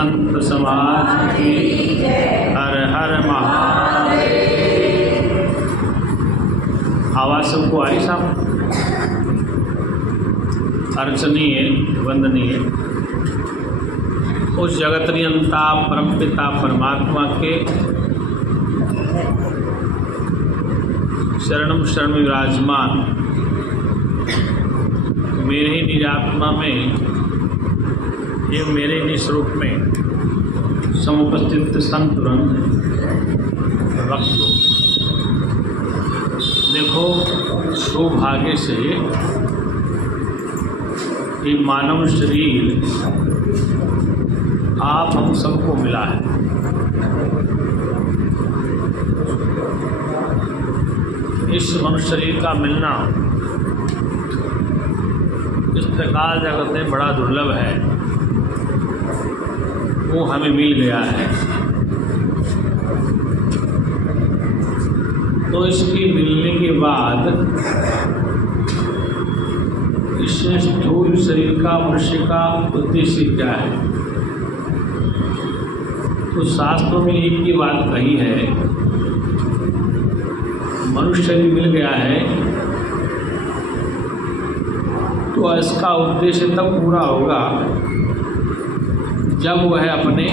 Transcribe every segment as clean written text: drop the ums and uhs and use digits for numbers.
संत समाज की। हर हर महादेव। आवाज़ सबको आ रही साहब? अर्चनीय वंदनीय उस जगत नियंता परमपिता परमात्मा के शरणम शरण विराजमान मेरे ही निज आत्मा में ये मेरे निज स्वरूप में समुपस्थित संत वृंद भक्तों, देखो सौभाग्य से ये मानव शरीर आप हम सबको मिला है। इस मनुष्य शरीर का मिलना इस प्रकार जगत में बड़ा दुर्लभ है, वो हमें मिल गया है। तो इसके मिलने के बाद इस स्थूल शरीर का मनुष्य का उद्देश्य क्या है? तो शास्त्रों में एक ही बात कही है, मनुष्य शरीर मिल गया है तो इसका उद्देश्य तब पूरा होगा जब वह अपने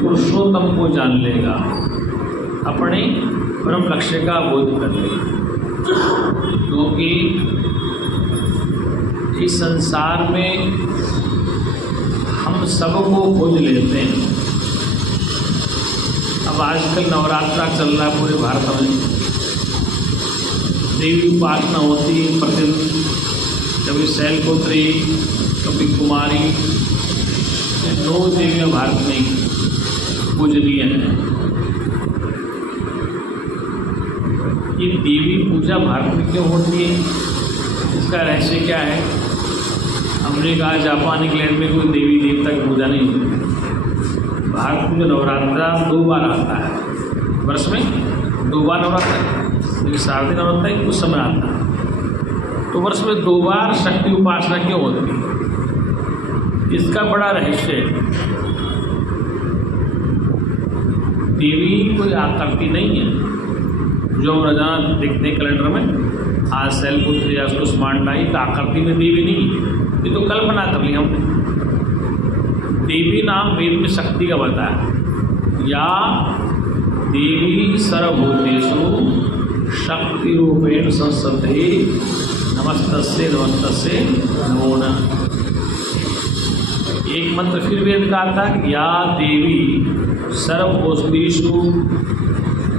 पुरुषोत्तम को जान लेगा, अपने परम लक्ष्य का बोध कर लेगा। क्योंकि इस संसार में हम सबको खोज लेते हैं। अब आजकल नवरात्रा चल रहा है पूरे भारत में, देवी उपासना होती है प्रतिदिन, कभी शैलपुत्री, कभी कुमारी, 9 देवियाँ भारत में पूजनीय हैं। ये देवी पूजा भारत में क्यों होती है, इसका रहस्य क्या है? अमेरिका, जापान, इंग्लैंड में कोई देवी देवता की पूजा नहीं होती। भारत में जो नवरात्रा 2 बार आता है, वर्ष में 2 बार नवरात्रा, लेकिन शारदीय नवरात्रा ही कुछ समय आता है। तो वर्ष में 2 बार शक्ति उपासना क्यों होती है? इसका बड़ा रहस्य है। देवी कोई आकृति नहीं है जो हम रोजाना देखते हैं कैलेंडर में, आज शैलपुत्री या उसको स्मार्ट आई तो आकृति में देवी नहीं, ये तो कल्पना कर ली हमने। देवी नाम वेद में शक्ति का बताया, या देवी सर्वभूतेषु शक्ति रूपेण संस्थिते नमस्तस्यै नमस्तस्यै नमो नमः। एक मंत्र फिर वेद का आता है, या देवी सर्वौषधीषु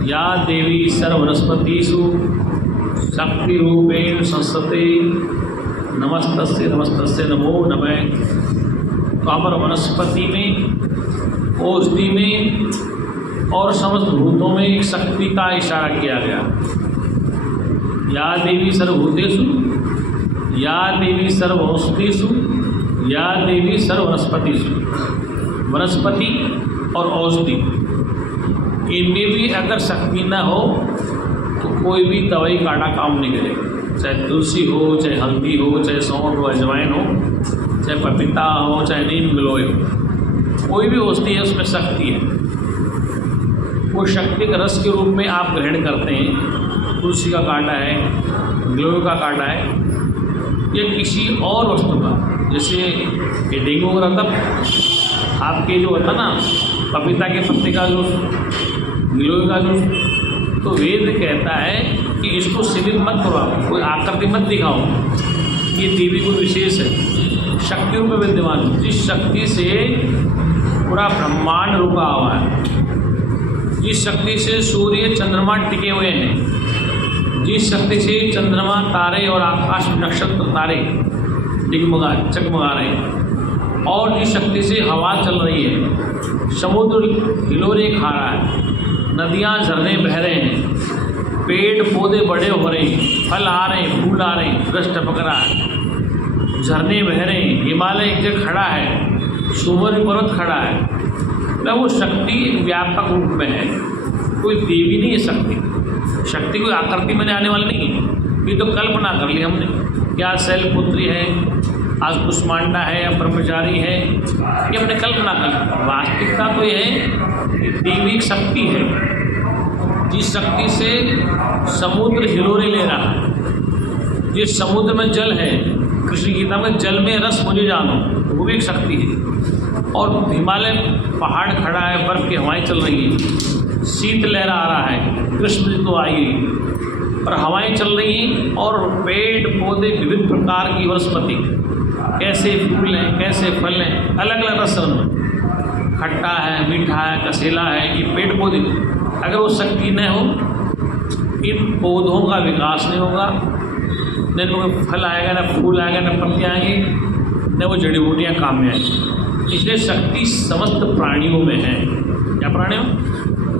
या देवी सर्ववनस्पतिषु शक्ति रूपेण संस्थिते नमस्तस्यै नमस्तस्यै नमो नमः। तो अमर वनस्पति में, औषधि में और समस्त भूतों में एक शक्ति का इशारा किया गया। या देवी सर्वभूतेषु या देवी सर्वौषधीषु या देवी सर्ववनस्पतिषु। वनस्पति और औषधि इनमें भी अगर शक्ति न हो तो कोई भी दवाई काढ़ा काम नहीं करेगा। चाहे तुलसी हो, चाहे हल्दी हो, चाहे सौंठ हो, अजवाइन हो, चाहे पपीता हो, चाहे नीम गिलोय हो, कोई भी औषधि है उसमें शक्ति है। वो शक्ति का रस के रूप में आप ग्रहण करते हैं। तुलसी का काढ़ा है, गिलोय का काढ़ा है, या किसी और वस्तु का, जैसे ये डेंगू हो रहा था आपके जो होता ना पपीता के पत्ते का जूस, गिलोय का जूस, तो वेद कहता है कि इसको सीमित मत करो, आप कोई आकृति मत दिखाओ, ये देवी को विशेष है, शक्ति रूप में विद्यमान, जिस शक्ति से पूरा ब्रह्मांड रुका हुआ है, जिस शक्ति से सूर्य चंद्रमा टिके हुए हैं, जिस शक्ति से चंद्रमा तारे और आकाश में नक्षत्र तारे चकमगा रहे हैं, और जिस शक्ति से हवा चल रही है, समुद्र हिलोरे खा रहा है, नदियाँ झरने बह रहे हैं, पेड़ पौधे बड़े हो रहे हैं, फल आ रहे हैं, फूल आ रहे हैं, वृक्ष टपक रहा है, झरने बह रहे हैं, हिमालय एक जगह खड़ा है, सुमेरु पर्वत खड़ा है। तो वो शक्ति एक व्यापक रूप में है, कोई देवी नहीं है शक्ति। शक्ति कोई आकृति में आने वाली नहीं है, ये तो कल्पना कर ली हमने। क्या शैलपुत्री है, आज कुष्मांडा है या ब्रह्मचारी है, ये हमने कल्पना कर। वास्तविकता तो ये है कि दैविक शक्ति है, जिस शक्ति से समुद्र हिलोरे ले रहा है। जिस समुद्र में जल है, कृष्ण गीता में जल में रस मुझे जानो, वो भी एक शक्ति है। और हिमालय पहाड़ खड़ा है, बर्फ की हवाएं चल रही हैं, शीत लहरा आ रहा है, ग्रीष्म ऋतु आई है और हवाएं चल रही हैं, और पेड़ पौधे विविध प्रकार की वनस्पति, कैसे फूल हैं, कैसे फल हैं, अलग अलग रस में, खट्टा है, मीठा है, कसेला है, ये पेड़ पौधे। अगर वो शक्ति न हो, इन पौधों का विकास नहीं होगा, न इनमें फल आएगा, न फूल आएगा, न पत्तियाँ आएंगी, न वो जड़ी बूटियाँ काम में आएंगी। इसलिए शक्ति समस्त प्राणियों में है। क्या प्राणियों?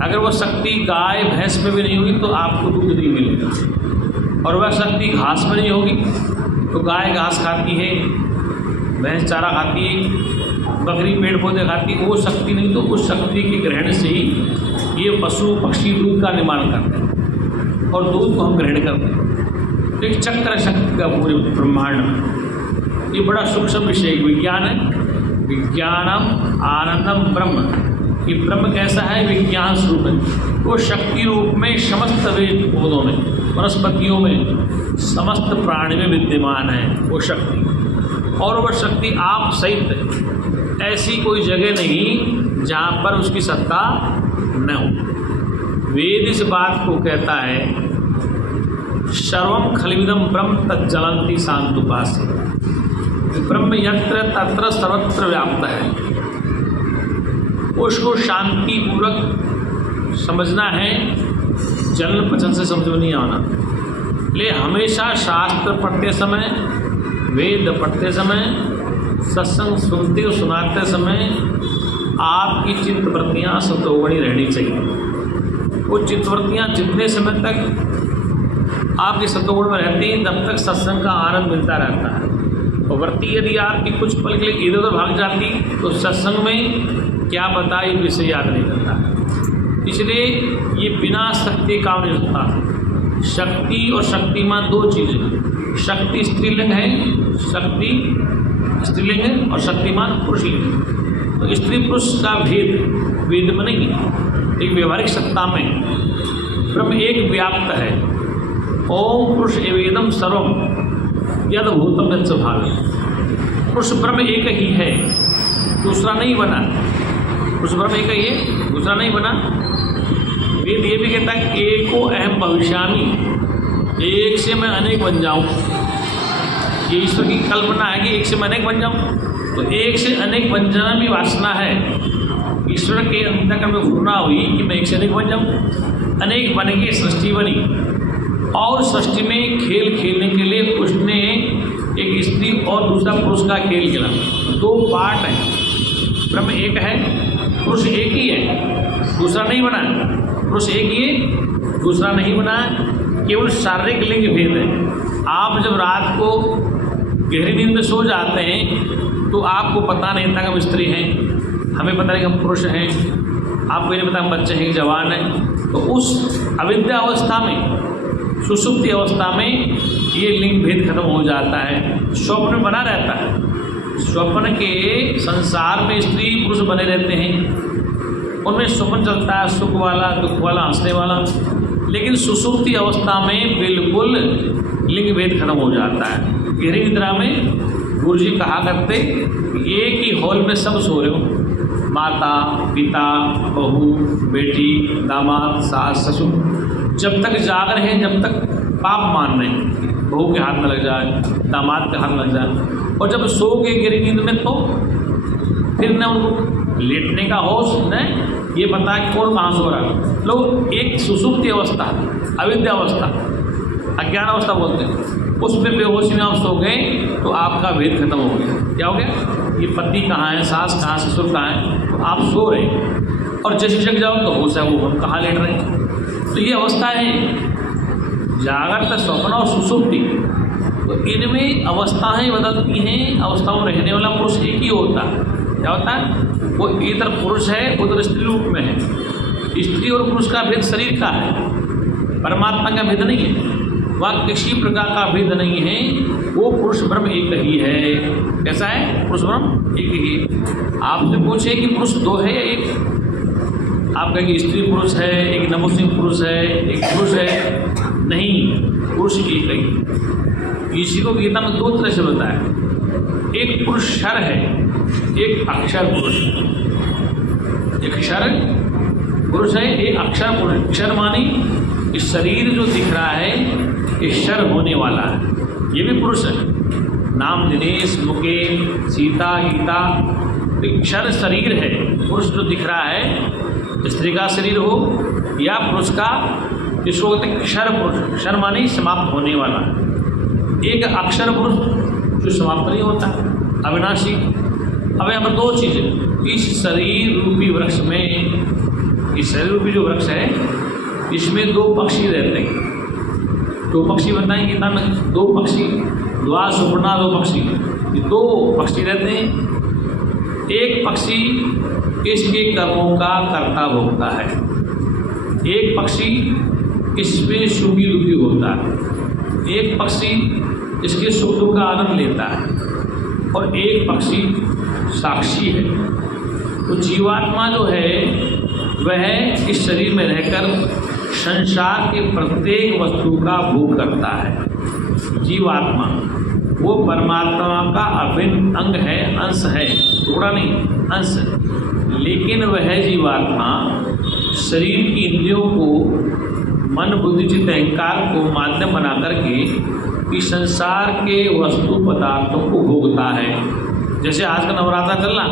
अगर वो शक्ति गाय भैंस में भी नहीं होगी तो आपको दूध नहीं मिलेगा, और वह शक्ति घास में नहीं होगी तो गाय घास खाती है, भैंस चारा खाती है, बकरी पेड़ पौधे खाती है। वो शक्ति नहीं तो उस शक्ति के ग्रहण से ही ये पशु पक्षी दूध का निर्माण करते हैं और दूध को हम ग्रहण करते हैं। तो एक चक्र शक्ति का पूरे ब्रह्मांड में ये बड़ा सूक्ष्म विषय विज्ञान है। विज्ञानम आनंदम ब्रह्म, कि ब्रह्म कैसा है? विज्ञान स्वरूप है। वो शक्ति रूप में समस्त वेद पौधों में, वनस्पतियों में, समस्त प्राणी में विद्यमान है वो शक्ति। और वह शक्ति आप सहित है, ऐसी कोई जगह नहीं जहाँ पर उसकी सत्ता न हो। वेद इस बात को कहता है, सर्वम खलिविदम ब्रह्म तज्जलंति शांतुपासे, ब्रह्म यत्र तत्र सर्वत्र व्याप्त है। उसको शांति पूर्वक समझना है, जलन पचन से समझ में नहीं आना। इसलिए हमेशा शास्त्र पढ़ते समय, वेद पढ़ते समय, सत्संग सुनते और सुनाते समय आपकी चित्तवृत्तियाँ सतोगुणी रहनी चाहिए। वो चित्तवृत्तियाँ जितने समय तक आपके सतोगुण में रहती हैं तब तक सत्संग का आनंद मिलता रहता है। और वृत्ति यदि आपकी कुछ पल के लिए इधर उधर भाग जाती तो सत्संग में क्या पता ये विषय याद नहीं करता। इसलिए ये बिना शक्ति काम नहीं होता। शक्ति और शक्तिमान दो चीज़ें। शक्ति स्त्रीलिंग है, शक्ति स्त्रीलिंग है, और शक्तिमान पुरुषलिंग। तो स्त्री पुरुष का भेद वेद में नहीं है। एक व्यवहारिक सत्ता में ब्रह्म एक व्याप्त है। ओम पुरुष एवेदम सर्वम यद भूतम यत् भावी। पुरुष ब्रह्म एक ही है, दूसरा नहीं बना। पुरुष ब्रह्म एक ही है, दूसरा नहीं बना। वेद ये भी कहता है एको अहम भविष्यामि, एक से मैं अनेक बन जाऊं। ये ईश्वर की कल्पना है कि एक से मैं अनेक बन जाऊं। तो एक से अनेक बन जाना भी वासना है। ईश्वर के अंतःकरण में घूमना हुई कि मैं एक से अनेक बन जाऊं। अनेक बन के सृष्टि बनी, और सृष्टि में खेल खेलने के लिए उसने एक स्त्री और दूसरा पुरुष का खेल खेला। दो पार्ट हैं। ब्रह्म एक है, पुरुष एक ही है, दूसरा नहीं बना। पुरुष एक ही है, दूसरा नहीं बना। केवल शारीरिक लिंग भेद है। आप जब रात को गहरी नींद में सो जाते हैं तो आपको पता नहीं था कि हम स्त्री हैं, हमें पता नहीं कि हम पुरुष हैं, आपको ये नहीं पता हम बच्चे हैं, जवान हैं। तो उस अविद्या अवस्था में, सुषुप्ति अवस्था में ये लिंग भेद खत्म हो जाता है। स्वप्न बना रहता है। स्वप्न के संसार में स्त्री पुरुष बने रहते हैं, उनमें स्वप्न चलता है, सुख वाला, दुख वाला, हंसने वाला। लेकिन सुषुप्ति अवस्था में बिल्कुल लिंग भेद खत्म हो जाता है। गहरी निद्रा में गुरु जी कहा करते, एक ही हॉल में सब सो रहे हो, माता पिता, बहू बेटी, दामाद, सास ससुर। जब तक जाग रहे हैं, जब तक पाप मान रहे हैं, बहू के हाथ में लग जाए, दामाद के हाथ में लग जाए। और जब सो के गहरी नींद में तो फिर न उनको लेटने का होश, न ये पता है कौन कहाँ सो रहा है। लोग एक सुसुप्ति अवस्था, अविद्या अवस्था, अज्ञान अवस्था बोलते हैं, उसमें बेहोशी में आप सो गए तो आपका भेद खत्म हो गया। क्या हो गया? ये पति कहाँ है, सास कहाँ, ससुर कहाँ है, तो आप सो रहे हैं। और जैसे जग जाओ तो होश है वो हम कहाँ लेट रहे हैं। तो ये अवस्था है जागृत, स्वप्न और सुसुप्ति। तो इनमें अवस्थाएं बदलती हैं। अवस्थाओं में रहने वाला पुरुष एक ही होता है। क्या होता है? वो इधर पुरुष है, उधर स्त्री रूप में है। स्त्री और पुरुष का भेद शरीर का है, परमात्मा का भेद नहीं है। वह किसी प्रकार का भेद नहीं है, वो पुरुष ब्रह्म एक ही है। कैसा है? पुरुष ब्रह्म एक ही है। आपसे पूछे कि पुरुष दो है या एक? आप कहेंगे स्त्री पुरुष है, एक नपुंसक पुरुष है, एक पुरुष है। नहीं, पुरुष एक ही। इसी को गीता में दो तरह से बताया, एक पुरुष क्षर है, एक अक्षर पुरुष। एक क्षर पुरुष है, एक अक्षर पुरुष। क्षर मानी इस शरीर जो दिख रहा है ये क्षर होने वाला है, ये भी पुरुष है। नाम दिनेश, मुकेश, सीता, गीता, क्षर शरीर है। पुरुष जो दिख रहा है स्त्री का शरीर हो या पुरुष का, इसको कहते हैं क्षर पुरुष। क्षर मानी समाप्त होने वाला। एक अक्षर पुरुष जो समाप्त नहीं होता, अविनाशी। अब यहाँ पर दो चीज़ें, इस शरीर रूपी वृक्ष में, इस शरीर रूपी जो वृक्ष है इसमें दो पक्षी रहते हैं। दो पक्षी बताएंगे गीता में, दो पक्षी, द्वा सुपर्णा, दो पक्षी, ये दो पक्षी रहते हैं। एक पक्षी इसके कर्मों का कर्ता भोगता है, एक पक्षी इसमें सुखी दुखी होता है, एक पक्षी इसके सुख दुख का आनंद लेता है, और एक पक्षी साक्षी है। तो जीवात्मा जो है वह इस शरीर में रहकर संसार के प्रत्येक वस्तु का भोग करता है। जीवात्मा वो परमात्मा का अभिन्न अंग है, अंश है, टुकड़ा नहीं, अंश। लेकिन वह जीवात्मा शरीर की इंद्रियों को, मन बुद्धि चित्त अहंकार को माध्यम बना करके इस संसार के वस्तु पदार्थों को भोगता है। जैसे आज का नवरात्रा चल रहा,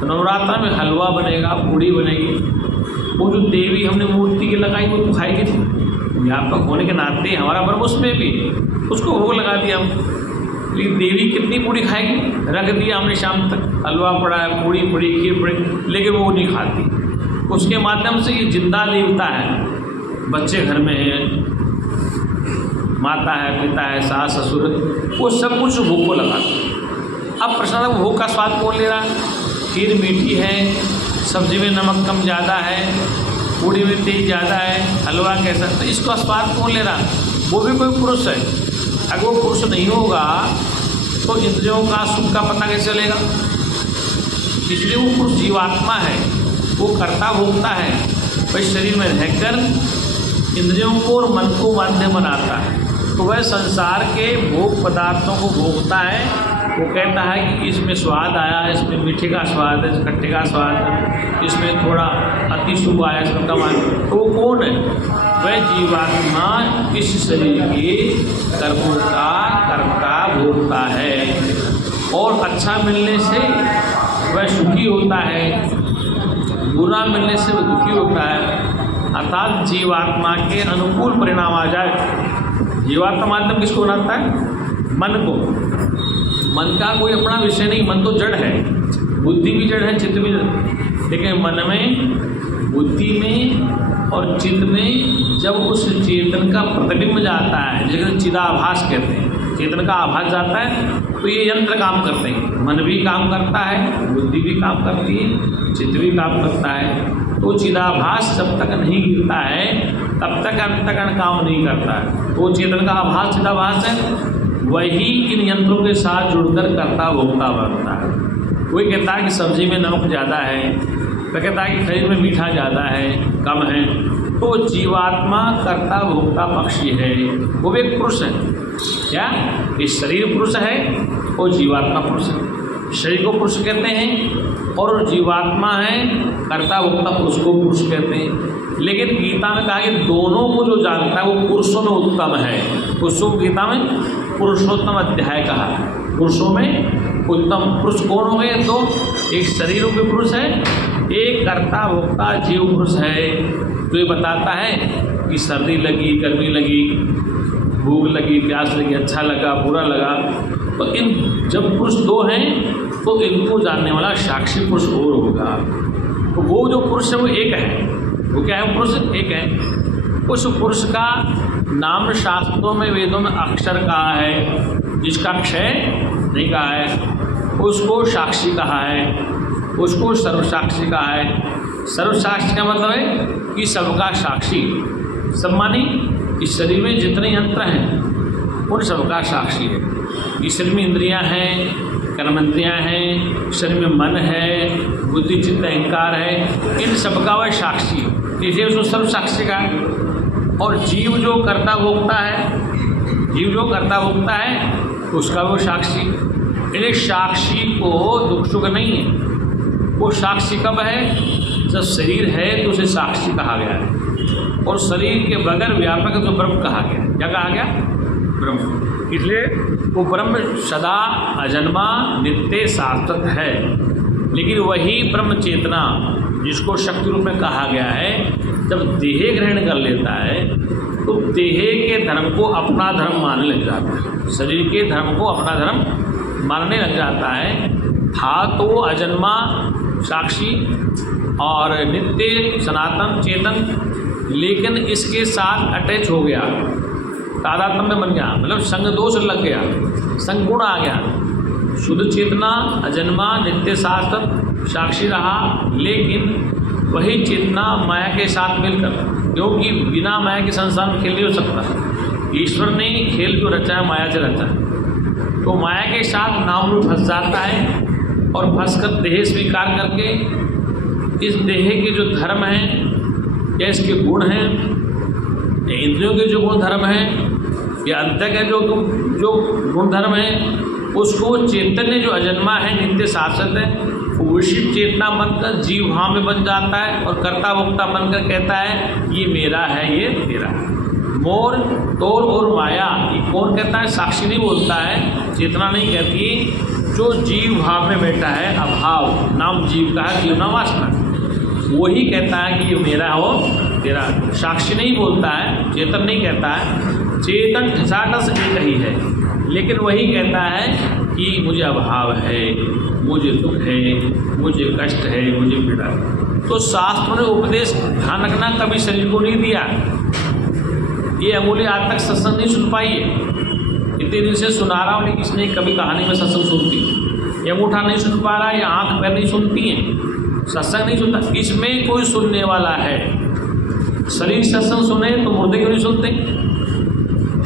तो नवरात्रा में हलवा बनेगा, पूड़ी बनेगी। वो जो देवी हमने मूर्ति की लगाई वो तो खाएगी थी, व्यापक होने के नाते हमारा पर्व उसमें भी उसको भोग लगा दिया हम। लेकिन देवी कितनी पूड़ी खाएगी? रख दिया हमने शाम तक, हलवा पड़ा है, पूड़ी पड़ी, खीर पड़ी, लेकिन वो नहीं खाती। उसके माध्यम से ये जिंदा देवता है। बच्चे घर में हैं, माता है, पिता है, सास ससुर, वो सब कुछ भोग को लगाते। अब प्रश्न है भोग का स्वाद कौन ले रहा है? खीर मीठी है, सब्जी में नमक कम ज़्यादा है, पूड़ी में तेज ज़्यादा है, हलवा कैसा, तो इसका स्वाद कौन ले रहा? वो भी कोई पुरुष है। अगर वो पुरुष नहीं होगा तो इंद्रियों का सुख का पता कैसे चलेगा? इसलिए वो पुरुष जीवात्मा है, वो कर्ता भोगता है, वह शरीर में रहकर इंद्रियों को और मन को माध्यम बनाता है। तो वह संसार के भोग पदार्थों को भोगता है। वो कहता है कि इसमें स्वाद आया, इसमें मीठे का स्वाद है, खट्टे का स्वाद है, इसमें थोड़ा अति शुभ आया, इसमें कम आया। तो वो कौन है? वह जीवात्मा इस शरीर के कर्मों का कर्ता भोगता है, और अच्छा मिलने से वह सुखी होता है, बुरा मिलने से वह दुखी होता है। अर्थात जीवात्मा के अनुकूल परिणाम आ जाए। जीवात्मा माध्यम किसको बनाता है? मन को। मन का कोई अपना विषय नहीं, मन तो जड़ है, बुद्धि भी जड़ है, चित्त भी जड़। लेकिन मन में, बुद्धि में और चित्त में जब उस चेतन का प्रतिबिंब जाता है, जिसे चिदाभास कहते हैं, चेतन का आभास जाता है, तो ये यंत्र काम करते हैं। मन भी काम करता है, बुद्धि भी काम करती है, चित्त भी काम करता है। तो चिदाभास जब तक नहीं गिरता है तब तक अंतःकरण काम नहीं करता है। तो चेतन का आभास चिदाभास है, वही इन यंत्रों के साथ जुड़कर कर्ता भोक्ता बनता है। कोई कहता है कि सब्जी में नमक ज़्यादा है, वह कहता है कि शरीर में मीठा ज़्यादा है, कम है। तो जीवात्मा कर्ता भोक्ता पक्षी है, वो भी एक पुरुष है। क्या? इस शरीर पुरुष है और जीवात्मा पुरुष है। शरीर को पुरुष कहते हैं और जीवात्मा है कर्ता भोक्ता, पुरुष को पुरुष कहते हैं। लेकिन गीता में कहा कि दोनों को जो जानता है वो पुरुषों में उत्तम है। पुरुषों गीता में पुरुषोत्तम अध्याय कहा है। पुरुषों में उत्तम पुरुष कौन हो गए? तो एक शरीर रूपी पुरुष है, एक कर्ता भोक्ता जीव पुरुष है। तो ये बताता है कि सर्दी लगी, गर्मी लगी, भूख लगी, प्यास लगी, अच्छा लगा, बुरा लगा, तो इन जब पुरुष दो हैं तो इनको जानने वाला साक्षी पुरुष और होगा। तो वो जो पुरुष है वो एक है। वो क्या है? पुरुष एक है। उस पुरुष का नाम शास्त्रों में, वेदों में अक्षर कहा है, जिसका क्षय नहीं कहा है, उसको साक्षी कहा है, उसको सर्वसाक्षी कहा है। सर्वसाक्षी का मतलब है कि सबका साक्षी। सब मानी इस शरीर में जितने यंत्र हैं उन सबका साक्षी है। इस शरीर में इंद्रियां हैं, कर्मेंद्रियां हैं, शरीर में मन है, बुद्धि चित्त अहंकार है, इन सबका वह साक्षी है। इसलिए उसको सब साक्षी का है। और जीव जो कर्ता भोक्ता है, उसका वो साक्षी। इसलिए साक्षी को दुख सुख नहीं है। वो साक्षी कब है? जब शरीर है तो उसे साक्षी कहा गया है, और शरीर के बगैर व्यापक तो ब्रह्म कहा गया। क्या कहा गया? ब्रह्म। इसलिए वो ब्रह्म सदा अजन्मा नित्य शाश्वत है। लेकिन वही ब्रह्म चेतना जिसको शक्ति रूप में कहा गया है, जब देह ग्रहण कर लेता है तो देह के धर्म को अपना धर्म मानने लग जाता है, शरीर के धर्म को अपना धर्म मानने लग जाता है। था तो वो अजन्मा साक्षी और नित्य सनातन चेतन, लेकिन इसके साथ अटैच हो गया, तादात्म्य बन गया, मतलब संग दोष लग गया, संग गुण आ गया। शुद्ध चेतना अजन्मा नित्य शाश्वत साक्षी रहा, लेकिन वही चेतना माया के साथ मिलकर, क्योंकि बिना माया के संसार में खेल नहीं हो सकता। ईश्वर ने खेल जो रचा है माया से रचा है, तो माया के साथ नाम रूप फंस जाता है, और फंसकर देह स्वीकार करके इस देह के जो धर्म हैं या इसके गुण हैं, इंद्रियों के जो गुण धर्म हैं या अंत के जो गुण धर्म हैं, उसको चैतन्य जो अजन्मा है नित्य शाश्वत है, विशिष्ट चेतना बनकर जीव वहाँ में बन जाता है, और कर्ता भोक्ता बनकर कहता है ये मेरा है, ये तेरा है। मोर तोर और माया, ये कौन कहता है? साक्षी नहीं बोलता है, चेतना नहीं कहती। जो जीव भाव में बैठा है, अभाव नाम जीव का है, जीवना वासना, वही कहता है कि ये मेरा हो तेरा। साक्षी नहीं बोलता है, चेतन नहीं कहता है। चेतन ठसाठस एक ही है, लेकिन वही कहता है कि मुझे अभाव है, मुझे दुख है, मुझे कष्ट है, मुझे पीड़ा है। तो शास्त्र ने उपदेश ध्यान रखना कभी शरीर को नहीं दिया। ये अमूल्य आज तक सत्संग नहीं सुन पाई है, इतने दिन से सुना रहा हूँ, लेकिन इसने कभी कहानी में सत्संग सुनती, ये अंगूठा नहीं सुन पा रहा, या आँख पैर नहीं सुनती हैं, सत्संग नहीं सुनता। इसमें कोई सुनने वाला है? शरीर सत्संग सुने तो मुर्दे क्यों नहीं सुनते?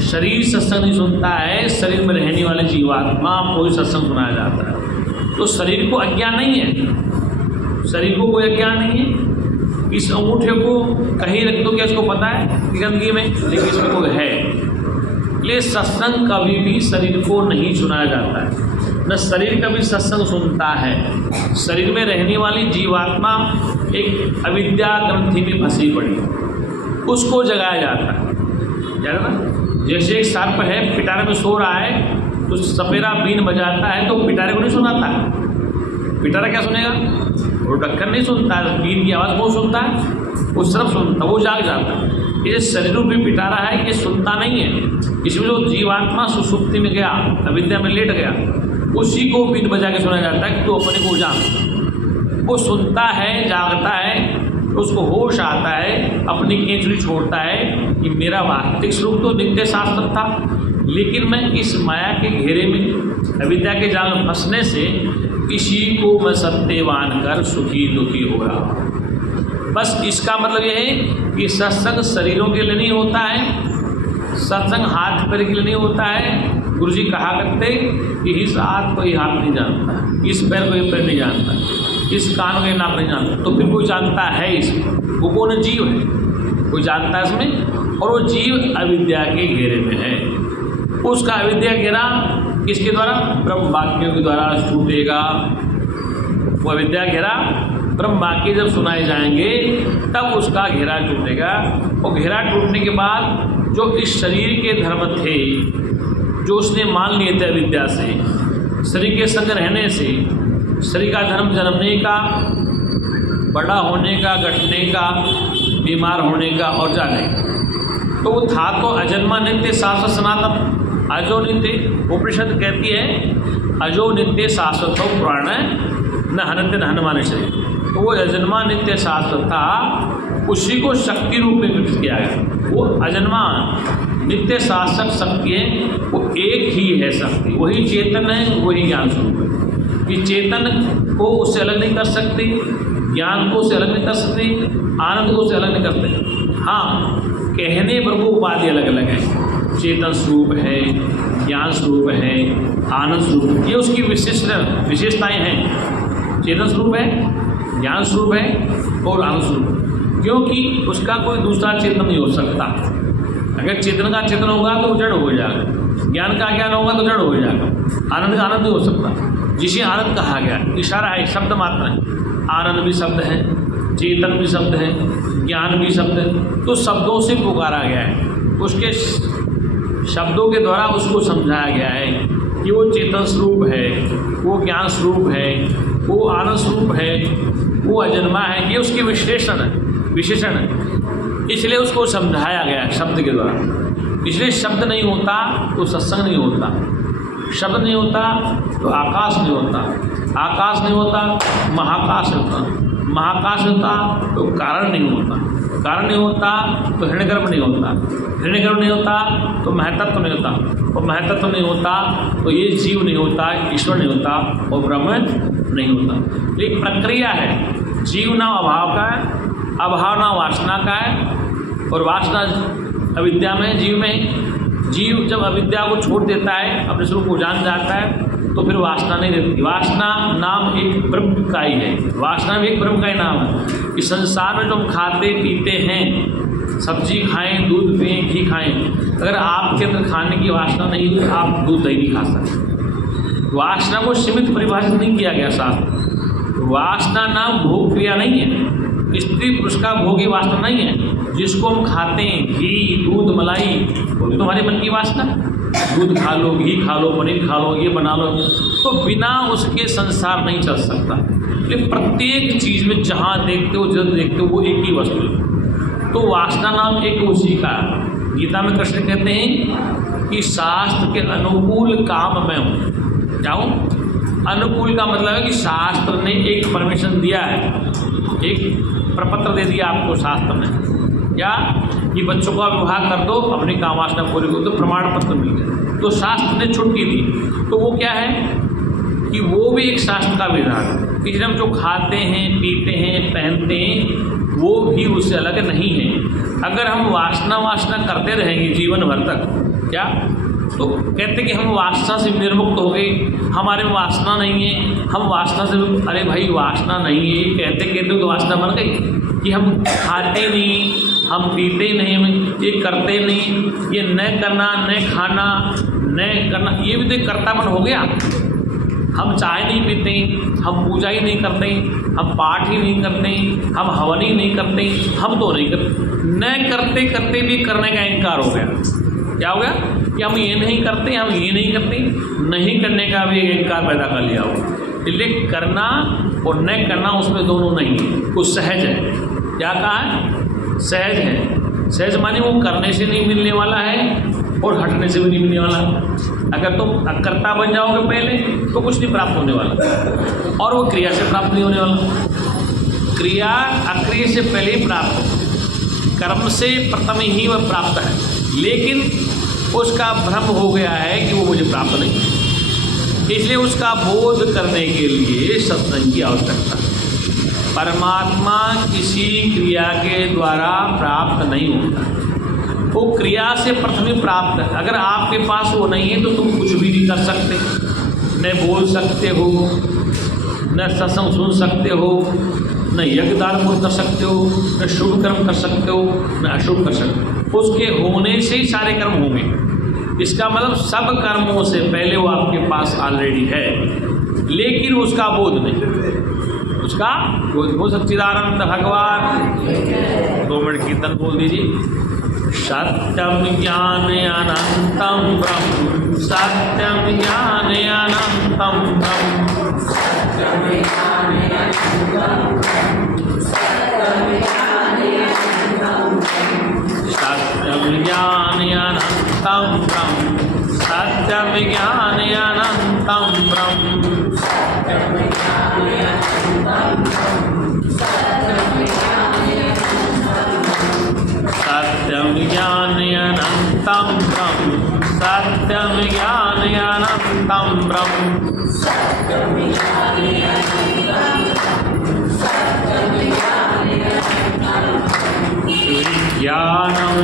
शरीर सत्संग नहीं सुनता है, शरीर में रहने वाले जीवात्मा कोई सत्संग सुनाया जाता है। तो शरीर को अज्ञान नहीं है, शरीर को कोई अज्ञान नहीं है। इस अंगूठे को कहीं रख दो, क्या इसको पता है कि गंदगी में, लेकिन इसमें कोई है। इसलिए सत्संग कभी भी शरीर को नहीं सुनाया जाता है, न शरीर कभी सत्संग सुनता है। शरीर में रहने वाली जीवात्मा एक अविद्या ग्रंथि में फंसी पड़ी, उसको जगाया जाता है। जाना ना, जैसे एक सर्प है पिटारे में सो रहा है, तो सपेरा बीन बजाता है तो पिटारे को नहीं सुनाता है। पिटारा क्या सुनेगा? वो ढक्कन नहीं सुनता है, बीन की आवाज़ कौन सुनता है? वो सर्प सुनता, वो जाग जाता है। ये शरीर भी पिटारा है, ये सुनता नहीं है। इसमें जो जीवात्मा सुसुप्ति में गया, अविद्या में लेट गया, उसी को बीन बजा के सुना जाता है कि तो अपने को जान। वो सुनता है, जागता है, उसको होश आता है, अपनी केंचुरी छोड़ता है कि मेरा वास्तविक स्वरूप तो नित्य शाश्वत था, लेकिन मैं इस माया के घेरे में, अविद्या के जाल में फंसने से इसी को मैं सत्यवान कर सुखी दुखी हो रहा हूँ। बस इसका मतलब यह है कि सत्संग शरीरों के लिए नहीं होता है, सत्संग हाथ पैर के लिए नहीं होता है। गुरु जी कहा करते कि इस हाथ को ये हाथ नहीं जानता, इस पैर को ये पैर नहीं जानता, इस कान को ये नाक नहीं जानता, तो फिर कोई जानता है इसमें? वो कौन? जीव है, कोई जानता है इसमें। और वो जीव अविद्या के घेरे में है। उसका अविद्या घेरा किसके द्वारा? ब्रह्म वाक्यों के द्वारा छूटेगा। वो अविद्या घेरा ब्रह्म वाक्य जब सुनाए जाएंगे तब उसका घेरा टूटेगा। और घेरा टूटने के बाद जो इस शरीर के धर्म थे, जो उसने मान लिए थे अविद्या से, शरीर के संग रहने से, शरीर का धर्म जन्मने का, बड़ा होने का, घटने का, बीमार होने का और जाने का, तो वो था तो अजन्मा नित्य शाश्वत सनातन, अजो नित्य। उपनिषद कहती है अजो नित्य शाश्वत हो पुराण न हनन्ते न हनुमान शरीर। तो वो अजन्मा नित्य शाश्वत था, उसी को शक्ति रूप में विकसित किया गया। वो अजन्मा नित्य शाश्वत शक्ति है, वो एक ही है शक्ति, वही चेतन है, वही ज्ञान स्वरूप है। कि चेतन को उससे अलग नहीं कर सकती, ज्ञान को उससे अलग नहीं कर सकती, आनंद को उससे अलग नहीं करते। हाँ, कहने पर वो उपाधि अलग अलग है। चेतन स्वरूप है, ज्ञान स्वरूप है, आनंद स्वरूप, ये उसकी विशेषताएं हैं। चेतन स्वरूप है, ज्ञान स्वरूप है और आनंद स्वरूप, क्योंकि उसका कोई दूसरा चेतन नहीं हो सकता। अगर चेतन का चेतन होगा तो जड़ हो जाएगा, ज्ञान का ज्ञान होगा तो जड़ हो जाएगा, आनंद का आनंद नहीं हो सकता। जिसे आनंद कहा गया, इशारा है, शब्द मात्र है। आनंद भी शब्द है, चेतन भी शब्द है, ज्ञान भी शब्द है। तो शब्दों से पुकारा गया है, उसके शब्दों के द्वारा उसको समझाया गया है कि वो चेतन स्वरूप है, वो ज्ञान स्वरूप है, वो आनंद स्वरूप है, वो अजन्मा है। ये उसकी विशेषण है, इसलिए उसको समझाया गया शब्द के द्वारा। इसलिए शब्द नहीं होता तो सत्संग नहीं होता, शब्द नहीं होता तो आकाश नहीं होता, आकाश नहीं होता महाकाश होता, महाकाश होता तो कारण नहीं होता, कारण नहीं होता तो हिरण्यगर्भ नहीं होता, हिरण्यगर्भ नहीं होता तो महतत्व नहीं होता, और महतत्व नहीं होता तो ये जीव नहीं होता, ईश्वर नहीं होता और ब्रह्म नहीं होता। एक प्रक्रिया है, जीव ना अभाव का है, अभाव ना वासना का है, और वासना अविद्या में, जीव में। जीव जब अविद्या को छोड़ देता है, अपने स्वरूप को जान जाता है, तो फिर वासना नहीं रहती। वासना नाम एक ब्रह्म का ही है, वासना भी एक ब्रह्म का ही नाम है। इस संसार में जो हम खाते पीते हैं, सब्जी खाएं, दूध पिएं, घी खाएं, अगर आपके अंदर खाने की वासना नहीं है तो आप दूध दही नहीं खा सकते। वासना को सीमित परिभाषित नहीं किया गया साथ। वासना नाम भोग क्रिया नहीं है, स्त्री पुरुष का भोगी वासना नहीं है। जिसको हम खाते हैं, घी, दूध, मलाई, वो भी तुम्हारे मन की वासना। दूध खा लो, घी खा लो, पनीर खा लो, ये बना लो, तो बिना उसके संसार नहीं चल सकता। लेकिन प्रत्येक चीज़ में जहाँ देखते हो, जब देखते हो, वो एक ही वस्तु है। तो वासना नाम एक उसी का। गीता में कृष्ण कहते हैं कि शास्त्र के अनुकूल काम में हूँ। क्या हूँ? अनुकूल का मतलब है कि शास्त्र ने एक परमिशन दिया है, एक प्रपत्र दे दिया आपको शास्त्र ने, या कि बच्चों का विवाह कर दो, अपनी काम वासना पूरी कर दो, प्रमाण पत्र मिल गया। तो शास्त्र ने छुट्टी दी, तो वो क्या है कि वो भी एक शास्त्र का विधान है। इसलिए हम जो खाते हैं, पीते हैं, पहनते हैं, वो भी उससे अलग नहीं है। अगर हम वासना करते रहेंगे जीवन भर तक, क्या तो कहते कि हम वासना से निर्मुक्त हो गए, हमारे में वासना नहीं है, हम वासना से, अरे भाई वासना नहीं है कहते कहते तो वासना बन गई कि हम खाते नहीं, हम पीते नहीं, हम ये करते नहीं, ये न करना, न खाना, न करना, ये भी तो कर्तापन हो गया। हम चाय नहीं पीते, हम पूजा ही नहीं करते, हम पाठ ही नहीं करते, हम हवन ही नहीं करते, हम तो नहीं करते, न करते करते भी करने का इनकार हो गया। क्या हो गया कि हम ये नहीं करते, हम ये नहीं करते, नहीं करने का भी एक इनकार पैदा कर लिया हो। इसलिए करना और न करना उसमें दोनों नहीं है, वो सहज है। क्या कहा है? सहज है। सहज माने वो करने से नहीं मिलने वाला है और हटने से भी नहीं मिलने वाला। अगर तुम कर्ता बन जाओगे पहले तो कुछ नहीं प्राप्त होने वाला, और वो क्रिया से प्राप्त नहीं होने वाला। क्रिया अक्रिय से पहले ही प्राप्त हो, कर्म से प्रथम ही वह प्राप्त है, लेकिन उसका भ्रम हो गया है कि वो मुझे प्राप्त नहीं, इसलिए उसका बोध करने के लिए सत्संग की आवश्यकता है। परमात्मा किसी क्रिया के द्वारा प्राप्त नहीं होता, वो क्रिया से प्रथम ही प्राप्त है। अगर आपके पास वो नहीं है तो तुम कुछ भी नहीं कर सकते, न बोल सकते हो, न सत्संग सुन सकते हो, न यज्ञ दान कर सकते हो, न शुभ कर्म कर सकते हो, न अशुभ कर सकते हो। उसके होने से ही सारे कर्म होंगे। इसका मतलब सब कर्मों से पहले वो आपके पास ऑलरेडी है, लेकिन उसका बोध नहीं। उसका बोध सच्चिदानंद भगवान 2 मिनट कीर्तन बोल दीजिए। सत्यम ज्ञान अनंतम ब्रह्म, सत्यम ज्ञान अनंतम ब्रह्म, सत्यम ज्ञान अनंतम ब्रह्म, सत्यम ज्ञान अनंतम ब्रह्म, सत्यम ज्ञान अनंतम ब्रह्म, सत्यम ज्ञान अनंतम ब्रह्म, सत्यम ज्ञान अनंतम ब्रह्म, सत्यम ज्ञान अनंतम ब्रह्म, ज्ञानम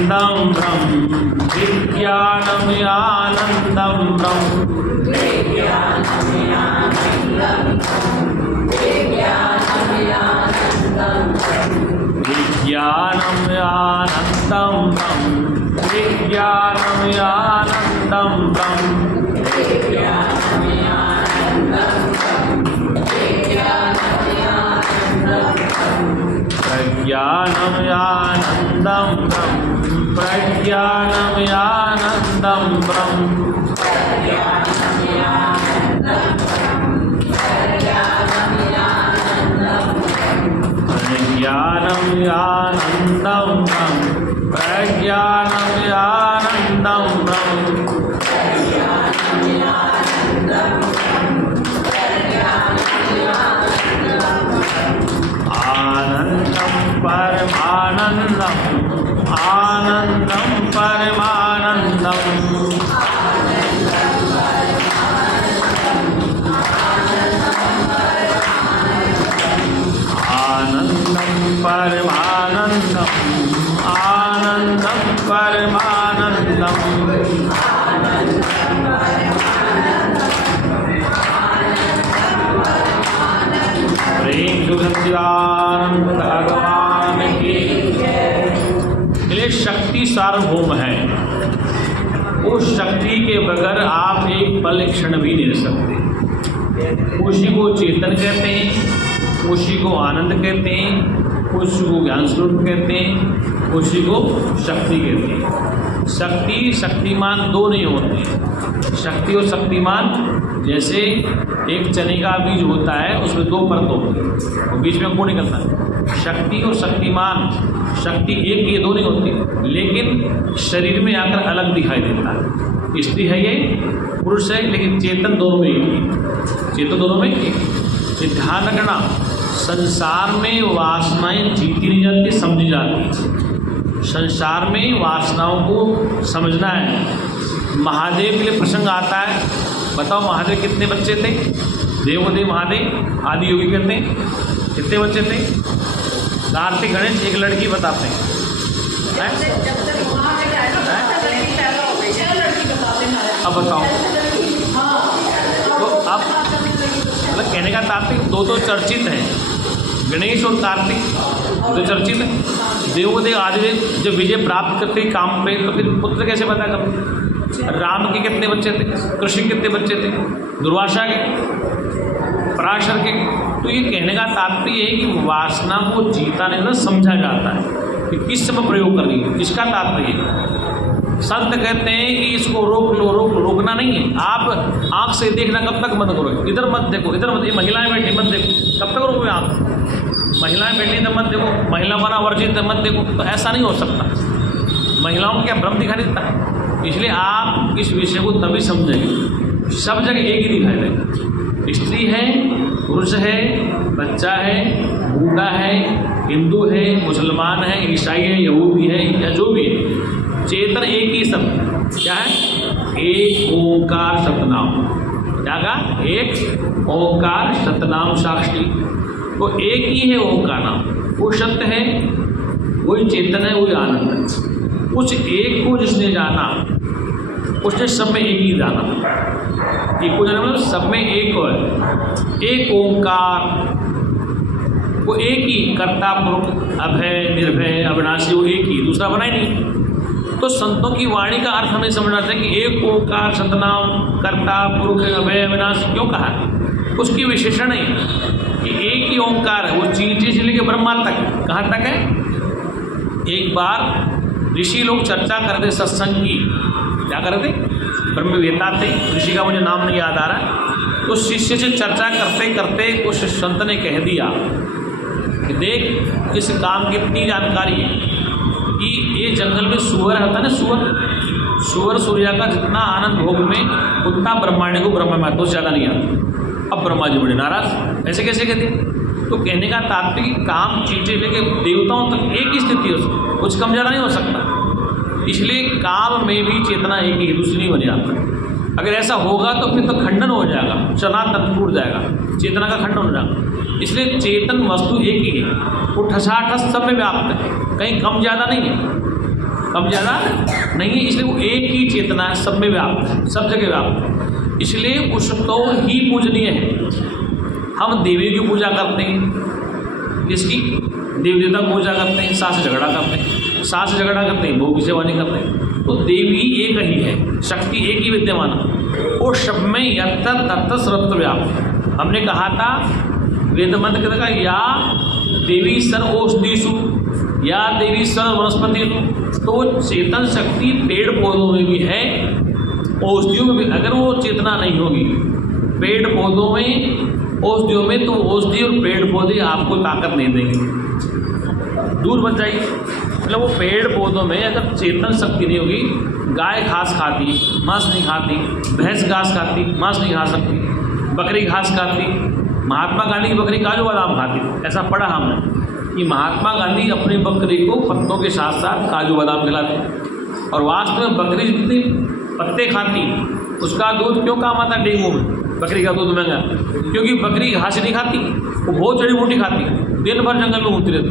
आनंदम ब्रह्म विज्ञानम आनंदम ब्रह्म विज्ञानम आनंदम ब्रह्म विज्ञानम आनंदम ब्रह्म प्रज्ञानम आनंदम ब्रह्म प्रज्ञानम आनंदम ब्रह्म प्रज्ञानम आनंदम ब्रह्म प्रज्ञानम आनंदम ब्रह्म आनंदम परमानंदम आनंदम परमानंदम आनंदम परमानंदम आनंदम परमानंदम प्रेम सच्चिदानंद भगवान की। इसलिए शक्ति सार्वभौम है, उस शक्ति के बगैर आप एक पल क्षण भी नहीं रह सकते। उसी को चेतन कहते हैं, उसी को आनंद कहते हैं, उसी को ज्ञान स्वरूप कहते हैं, उसी को शक्ति कहते हैं। शक्ति शक्तिमान दो नहीं होते। शक्ति और शक्तिमान जैसे एक चने का बीज होता है, उसमें दो परत होती है, तो बीच में कौन निकलता है? शक्ति और शक्तिमान, शक्ति एक ये दो नहीं होती, लेकिन शरीर में आकर अलग दिखाई देता है। स्त्री है ये, पुरुष है, लेकिन चेतन दोनों में एक ही, चेतन दोनों में एक। ये ध्यान रखना, संसार में वासनाएं जीती नहीं जाती, समझी जाती। संसार में वासनाओं को समझना है। महादेव के लिए प्रसंग आता है, बताओ महादेव कितने बच्चे थे? देवोदेव महादेव आदि योगी कहते हैं, कितने बच्चे थे? कार्तिक गणेश एक लड़की बताते हैं। अब बताओ, तो अब मतलब कहने का तात्पर्य दो तो चर्चित हैं, गणेश और कार्तिक तो चर्चित है। देवोदेव आदिदेव जब विजय प्राप्त करते काम पे, तो फिर पुत्र कैसे पता करते? राम के कितने बच्चे थे? कृष्ण के कितने बच्चे थे? दुर्वासा के, पराशर के। तो ये कहने का तात्पर्य है कि वासना को जीता नहीं ना, समझा जाता है कि किस समय प्रयोग करनी है, किसका तात्पर्य। संत कहते हैं कि इसको रोक लो, रोकना नहीं है। आप आँख से देखना कब तक बंद करोगे? इधर मत देखो, इधर मत, ये महिलाएं बैठी मत देखो, कब तक रोकोगे आप? महिलाएं बैठी तो मत देखो, महिला बना वर्जित मत देखो, तो ऐसा नहीं हो सकता। महिलाओं को क्या भ्रम दिखाई देता है? इसलिए आप इस विषय को तभी समझेंगे, सब जगह एक ही दिखाई देगा। स्त्री है, पुरुष है, बच्चा है, बूढ़ा है, हिंदू है, मुसलमान है, ईसाई है, यहूदी है, या जो भी है, चेतन एक ही सब। क्या है? एक ओंकार सतनाम। क्या कहा? एक ओंकार सतनाम साक्षी। वो एक ही है ओंकार नाम, वो सत्य है, वही चेतन है, वही आनंद है। उस एक को जिसने जाना, उसने सब में एक ही जाना। एक को जाना मतलब सब में एक है। एक ओंकार, वो एक ही, कर्ता पुरुष, अभय निर्भय अविनाशी, वो एक ही, दूसरा बना ही नहीं। तो संतों की वाणी का अर्थ हमें समझना चाहिए कि एक ओंकार सतनाम, कर्ता पुरुष अभय अविनाशी क्यों कहा? उसकी विशेषण है कि एक ही ओंकार है, वो चींटी से लेकर ब्रह्मा तक। कहाँ तक है? एक बार ऋषि लोग चर्चा करते सत्संग की, क्या करते? ब्रह्मवेत्ता थे, ऋषि का मुझे नाम नहीं याद आ रहा। तो शिष्य से चर्चा करते करते उस संत ने कह दिया कि देख, इस काम की इतनी जानकारी है कि ये जंगल में सुअर होता है ना, सुअर सूर्य का जितना आनंद भोग में, उतना ब्रह्मांड को ब्रह्म में तो ज़्यादा नहीं आता। अब ब्रह्मा जी बड़े नाराज, ऐसे कैसे कहते? तो कहने का तात्पर्य काम चीज़ें लेके देवताओं तक एक ही स्थिति हो, कुछ कम ज़्यादा नहीं हो सकता। इसलिए काम में भी चेतना एक ही, दूसरी नहीं बन जाता। अगर ऐसा होगा तो फिर तो खंडन हो जाएगा, सनातन टूट जाएगा, चेतना का खंडन हो जाएगा। इसलिए चेतन वस्तु एक ही है, वो ठसाठस सब में व्याप्त है, कहीं कम ज़्यादा नहीं है। कम ज़्यादा नहीं है, इसलिए वो एक ही चेतना है, सब में व्याप्त है, सब जगह व्याप्त है, इसलिए उसको ही पूजनीय है। हम देवी की पूजा करते हैं, किसकी? देवी देवता की पूजा करते हैं, सास से झगड़ा करते हैं, सास से झगड़ा करते हैं, बहू की सेवा नहीं करते हैं। तो देवी एक ही है, शक्ति एक ही विद्यमान है, और सब में यत्र तत्र सर्वत्र व्याप्त। हमने कहा था वेद मंत्र कहता है या देवी सर्व औषधिषु या देवी सर्व वनस्पतिषु। तो वो चेतन शक्ति पेड़ पौधों में भी है, औषधियों में भी। अगर वो चेतना नहीं होगी पेड़ पौधों में, औषधियों में, तो औषधि और पेड़ पौधे आपको ताकत नहीं देंगे, दूर बच जाइए। मतलब वो पेड़ पौधों में अगर चेतन शक्ति नहीं होगी, गाय घास खाती मांस नहीं खाती, भैंस घास खाती मांस नहीं खा सकती, बकरी घास खाती, महात्मा गांधी की बकरी काजू बादाम खाती। ऐसा पढ़ा हमने कि महात्मा गांधी अपनी बकरी को पत्तों के साथ साथ काजू बादाम खिलाते, और वास्तव में बकरी जितनी पत्ते खाती उसका दूध क्यों काम आता डेंगू में? बकरी का दूध महंगा क्योंकि बकरी घास नहीं खाती, वो बहुत जड़ी बूटी खाती, दिन भर जंगल में घूमती रहती,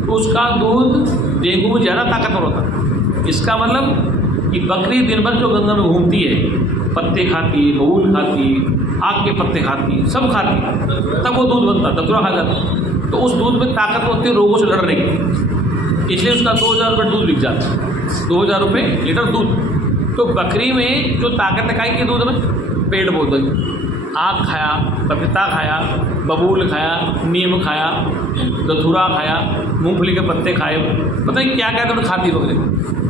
तो उसका दूध डेंगू में ज़्यादा ताकतवर होता। इसका मतलब कि बकरी दिन भर जो गंगा में घूमती है, पत्ते खाती, बबूल खाती, आग के पत्ते खाती, सब खाती, तब वो दूध बनता, दतुरा खा जाता। तो उस दूध में ताकत होती है रोगों से लड़ने की, इसलिए उसका 2000 रुपये दूध बिक जाता है, 2000 रुपये लीटर दूध। तो बकरी में जो ताकत है की दूध में, पेड़ पौधे, आग खाया, पपीता खाया, बबूल खाया, नीम खाया, दथुरा खाया, मूंगफली के पत्ते खाए, पता है क्या क्या तो खाती बकरी,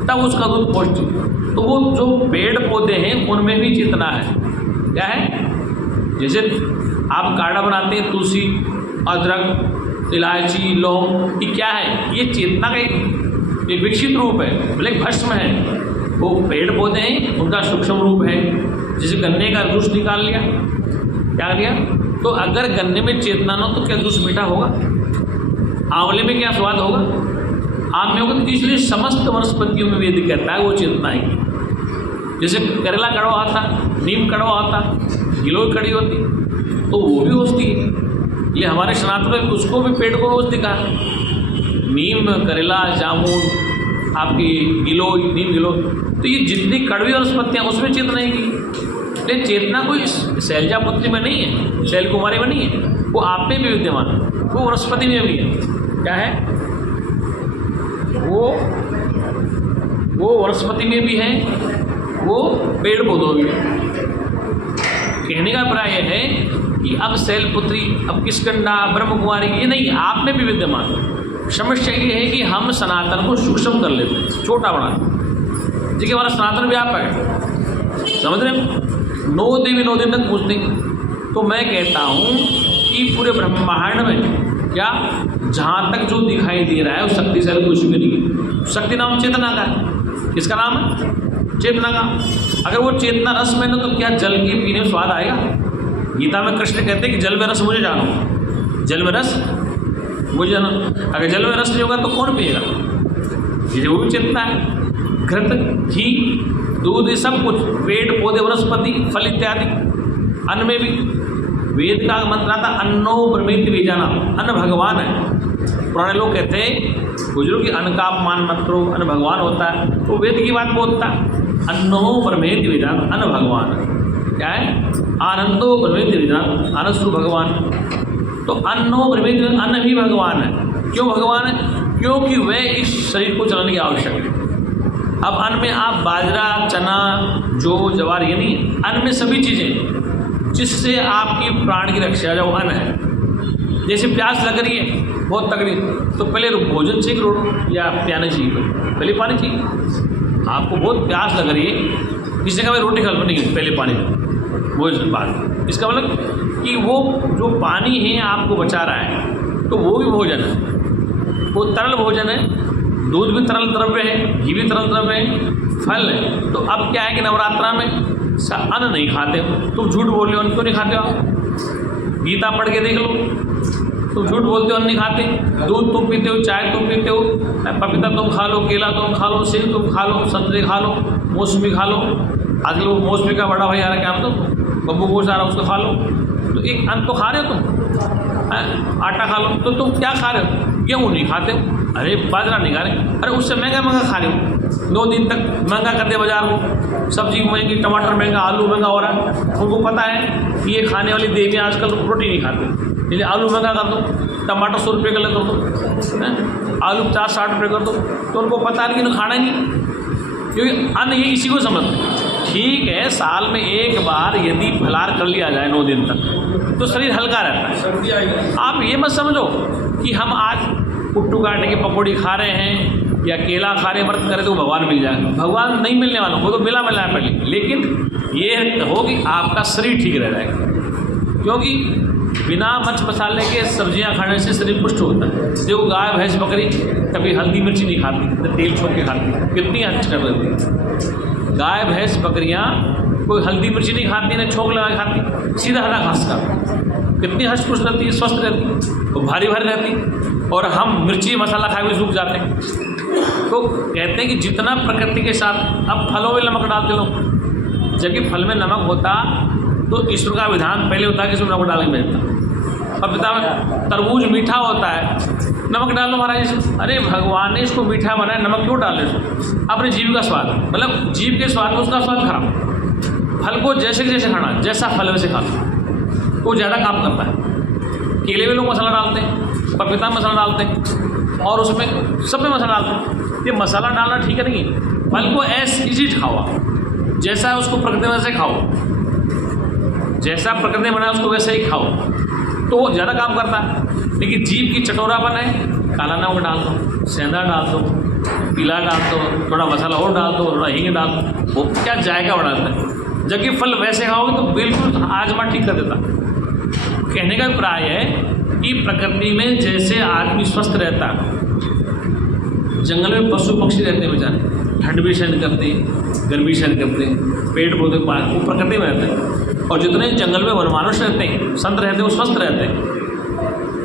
तब उसका दूध पौष्टिक। तो वो जो पेड़ पौधे हैं उनमें भी चेतना है। क्या है? जैसे आप काढ़ा बनाते हैं, तुलसी, अदरक, इलायची, लौंग, ये क्या है? ये चेतना का एक विकसित रूप है, भले भस्म है, वो पेड़ पौधे हैं, उनका सूक्ष्म रूप है। जैसे गन्ने का जूस निकाल लिया, क्या लिया? तो अगर गन्ने में चेतना न हो तो क्या जूस मीठा होगा? आंवले में क्या स्वाद होगा? आम में होगा। तो इसलिए समस्त वनस्पतियों में वेद कहता है वो चेतना है। जैसे करेला कड़वा होता, नीम कड़वा होता, गिलोय कड़ी होती, तो वो भी औषधि है। ये हमारे सनातन में उसको भी पेड़ को औषधि कहा। नीम, करेला, जामुन, आपकी गिलोय, नीम गिलोय, तो ये जितनी कड़वी वनस्पतियाँ उसमें चेतना है की। लेकिन चेतना कोई शैलजापुत्री में नहीं है, शैल कुमारी में नहीं है, वो आप में भी विद्यमान है, वो वनस्पति में भी है। क्या है? वो वनस्पति में भी है, वो पेड़ पौधों में भी है। कहने का अभिप्राय यह है कि अब शैलपुत्री, अब किष्किंधा, ब्रह्म कुमारी, ये नहीं, आप में भी विद्यमान है। समस्या ये है कि हम सनातन को सूक्ष्म कर लेते हैं, छोटा बना लेते हैं, देखिए हमारा सनातन व्यापक है, समझ रहे हैं? 9 देवी 9 दिन तक पूछते हैं। तो मैं कहता हूँ कि पूरे ब्रह्मांड में क्या जहाँ तक जो दिखाई दे रहा है वो शक्तिशाली कुछ भी नहीं है। शक्ति नाम चेतना का है। किसका नाम है? चेतना का। अगर वो चेतना रस में ना, तो क्या जल के पीने में स्वाद आएगा? गीता में कृष्ण कहते हैं कि जल में रस मुझे जानो, जल में रस मुझे जानो। अगर जल में रस नहीं होगा तो कौन पिएगा? ये वो भी चेतना है। घृत, घी, दूध, सब कुछ, पेड़ पौधे, वनस्पति, फल इत्यादि, अन्न में भी वेद का मंत्र आता, अन्नो ब्रह्मेत बीजाना, अन्न भगवान है। पुराने लोग कहते हैं बुजुर्ग कि अन्न का अपमान मत करो, अन्न भगवान होता है, तो वेद की बात बोलता, अन्नो ब्रह्मेत बीजाना, अन्न भगवान है। क्या है? आनंदो ब्रह्मेत बीजाना, आनंद स्वरूप भगवान। तो अन्नो ब्रह्मेत, अन्न भी भगवान है। क्यों भगवान है? क्योंकि वह इस शरीर को चलाने की आवश्यक है। अब अन्न में आप बाजरा, चना, जौ, ज्वार, ये नहीं, अन्न में सभी चीज़ें जिससे आपकी प्राण की रक्षा जो अन्न है। जैसे प्यास लग रही है बहुत तगड़ी, तो पहले भोजन चाहिए रोटी या प्याने चाहिए, पहले पानी चाहिए। आपको बहुत प्यास लग रही है, किसी का रोटी खा नहीं, पहले पानी भोजन बाद। इसका मतलब कि वो जो पानी है आपको बचा रहा है, तो वो भी भोजन है, वो तरल भोजन है। दूध भी तरल द्रव्य है, घी भी तरल द्रव्य है, फल है। तो अब क्या है कि नवरात्रा में अन्न नहीं खाते हो, तुम झूठ बोल रहे हो, अन्न क्यों नहीं खाते हो? गीता पढ़ के देख लो, तुम झूठ बोलते हो, अन्न नहीं खाते। दूध तुम पीते हो, चाय तुम पीते हो, पपीता तुम खा लो, केला तुम खा लो, सेब तुम खा लो, संतरे खा लो, मौसमी खा लो। आजकल वो मौसमी का बड़ा भाई आ रहा है, क्या मतलब बब्बू गोश आ रहा है, उसको खा लो। तो एक अन्न तो खा रहे हो तुम, आटा खा लो। तो तुम क्या खा रहे हो? गेहूँ नहीं खाते हो, अरे बाजरा नहीं खा रहे, अरे उससे महंगा महंगा खा रहे हो। 2 दिन तक महंगा कर दिया बाजार को, सब्जी महंगी, टमाटर महंगा, आलू महंगा हो रहा है। उनको पता है कि ये खाने वाली देवियाँ आजकल रोटी नहीं खाती, इसलिए आलू महंगा कर दो, टमाटर 100 रुपये किलो कर दो, आलू 50-60 रुपये कर दो। तो उनको पता है लेकिन खाना नहीं, क्योंकि अन्न ये इसी को समझते हैं। ठीक है, साल में एक बार यदि फलाहार कर लिया जाए 9 दिन तक तो शरीर हल्का रहता है। आप ये मत समझो कि हम आज पुट्टू काटने की पकौड़ी खा रहे हैं या केला खा रहे हैं, व्रत करें तो भगवान मिल जाए। भगवान नहीं मिलने वाला, वो तो मिला है पहले, लेकिन ये हो कि आपका शरीर ठीक रह जाएगा। क्योंकि बिना मिर्च मसाले के सब्जियां खाने से शरीर पुष्ट होता है। देखो गाय भैंस बकरी कभी हल्दी मिर्ची नहीं खाती, न तेल छोड़ के खाती, कितनी अच्छी कर रहती है। गाय भैंस बकरियां कोई हल्दी मिर्ची नहीं खाती, न छोंक लगा खाती, सीधा हरा घास का, कितनी हष्ट पुष्ट रहती है, स्वस्थ रहती है, तो भारी भारी रहती। और हम मिर्ची मसाला खाए हुए सूख जाते हैं। तो कहते हैं कि जितना प्रकृति के साथ, अब फलों में नमक डालते लोग, जबकि फल में नमक होता तो ईश्वर का विधान पहले होता है कि इसमें नमक डाल के भेजता। और पिता में तरबूज मीठा होता है, नमक डालो महाराज इसमें। अरे भगवान ने इसको मीठा बनाया, नमक क्यों डाले इसमें? अपने जीव का स्वाद, मतलब जीव के स्वाद में उसका स्वाद खराब। फल को जैसे के जैसे खाना, जैसा फल वैसे खाना, वो ज़्यादा काम करता है। केले में लोग मसाला डालते हैं, पपीता में मसाला डालते हैं, और उसमें सब में मसाला डालते हैं। ये मसाला डालना ठीक है नहीं, फल को ऐसे इजी खाओ, जैसा है उसको प्रकृति में वैसे खाओ, जैसा प्रकृति ने बनाया उसको वैसे ही खाओ, तो वो ज़्यादा काम करता है। लेकिन जीभ की चटोरापन है, काला नमक डाल दो, सेंधा डाल दो, पीला डाल दो, थोड़ा मसाला और डाल दो, थोड़ा हींग डाल दो, वो क्या जायका बढ़ाता है। जबकि फल वैसे खाओगे तो बिल्कुल आजमा ठीक कर देता। कहने का अभिप्राय है कि प्रकृति में जैसे आदमी स्वस्थ रहता, जंगल में पशु पक्षी रहते हैं बेचारे, ठंड भी सहन करते हैं, गर्मी सहन करते हैं, पेड़ पौधे वो प्रकृति में रहते हैं। और जितने जंगल में वनमानुष रहते हैं, संत रहते हैं, वो स्वस्थ रहते हैं,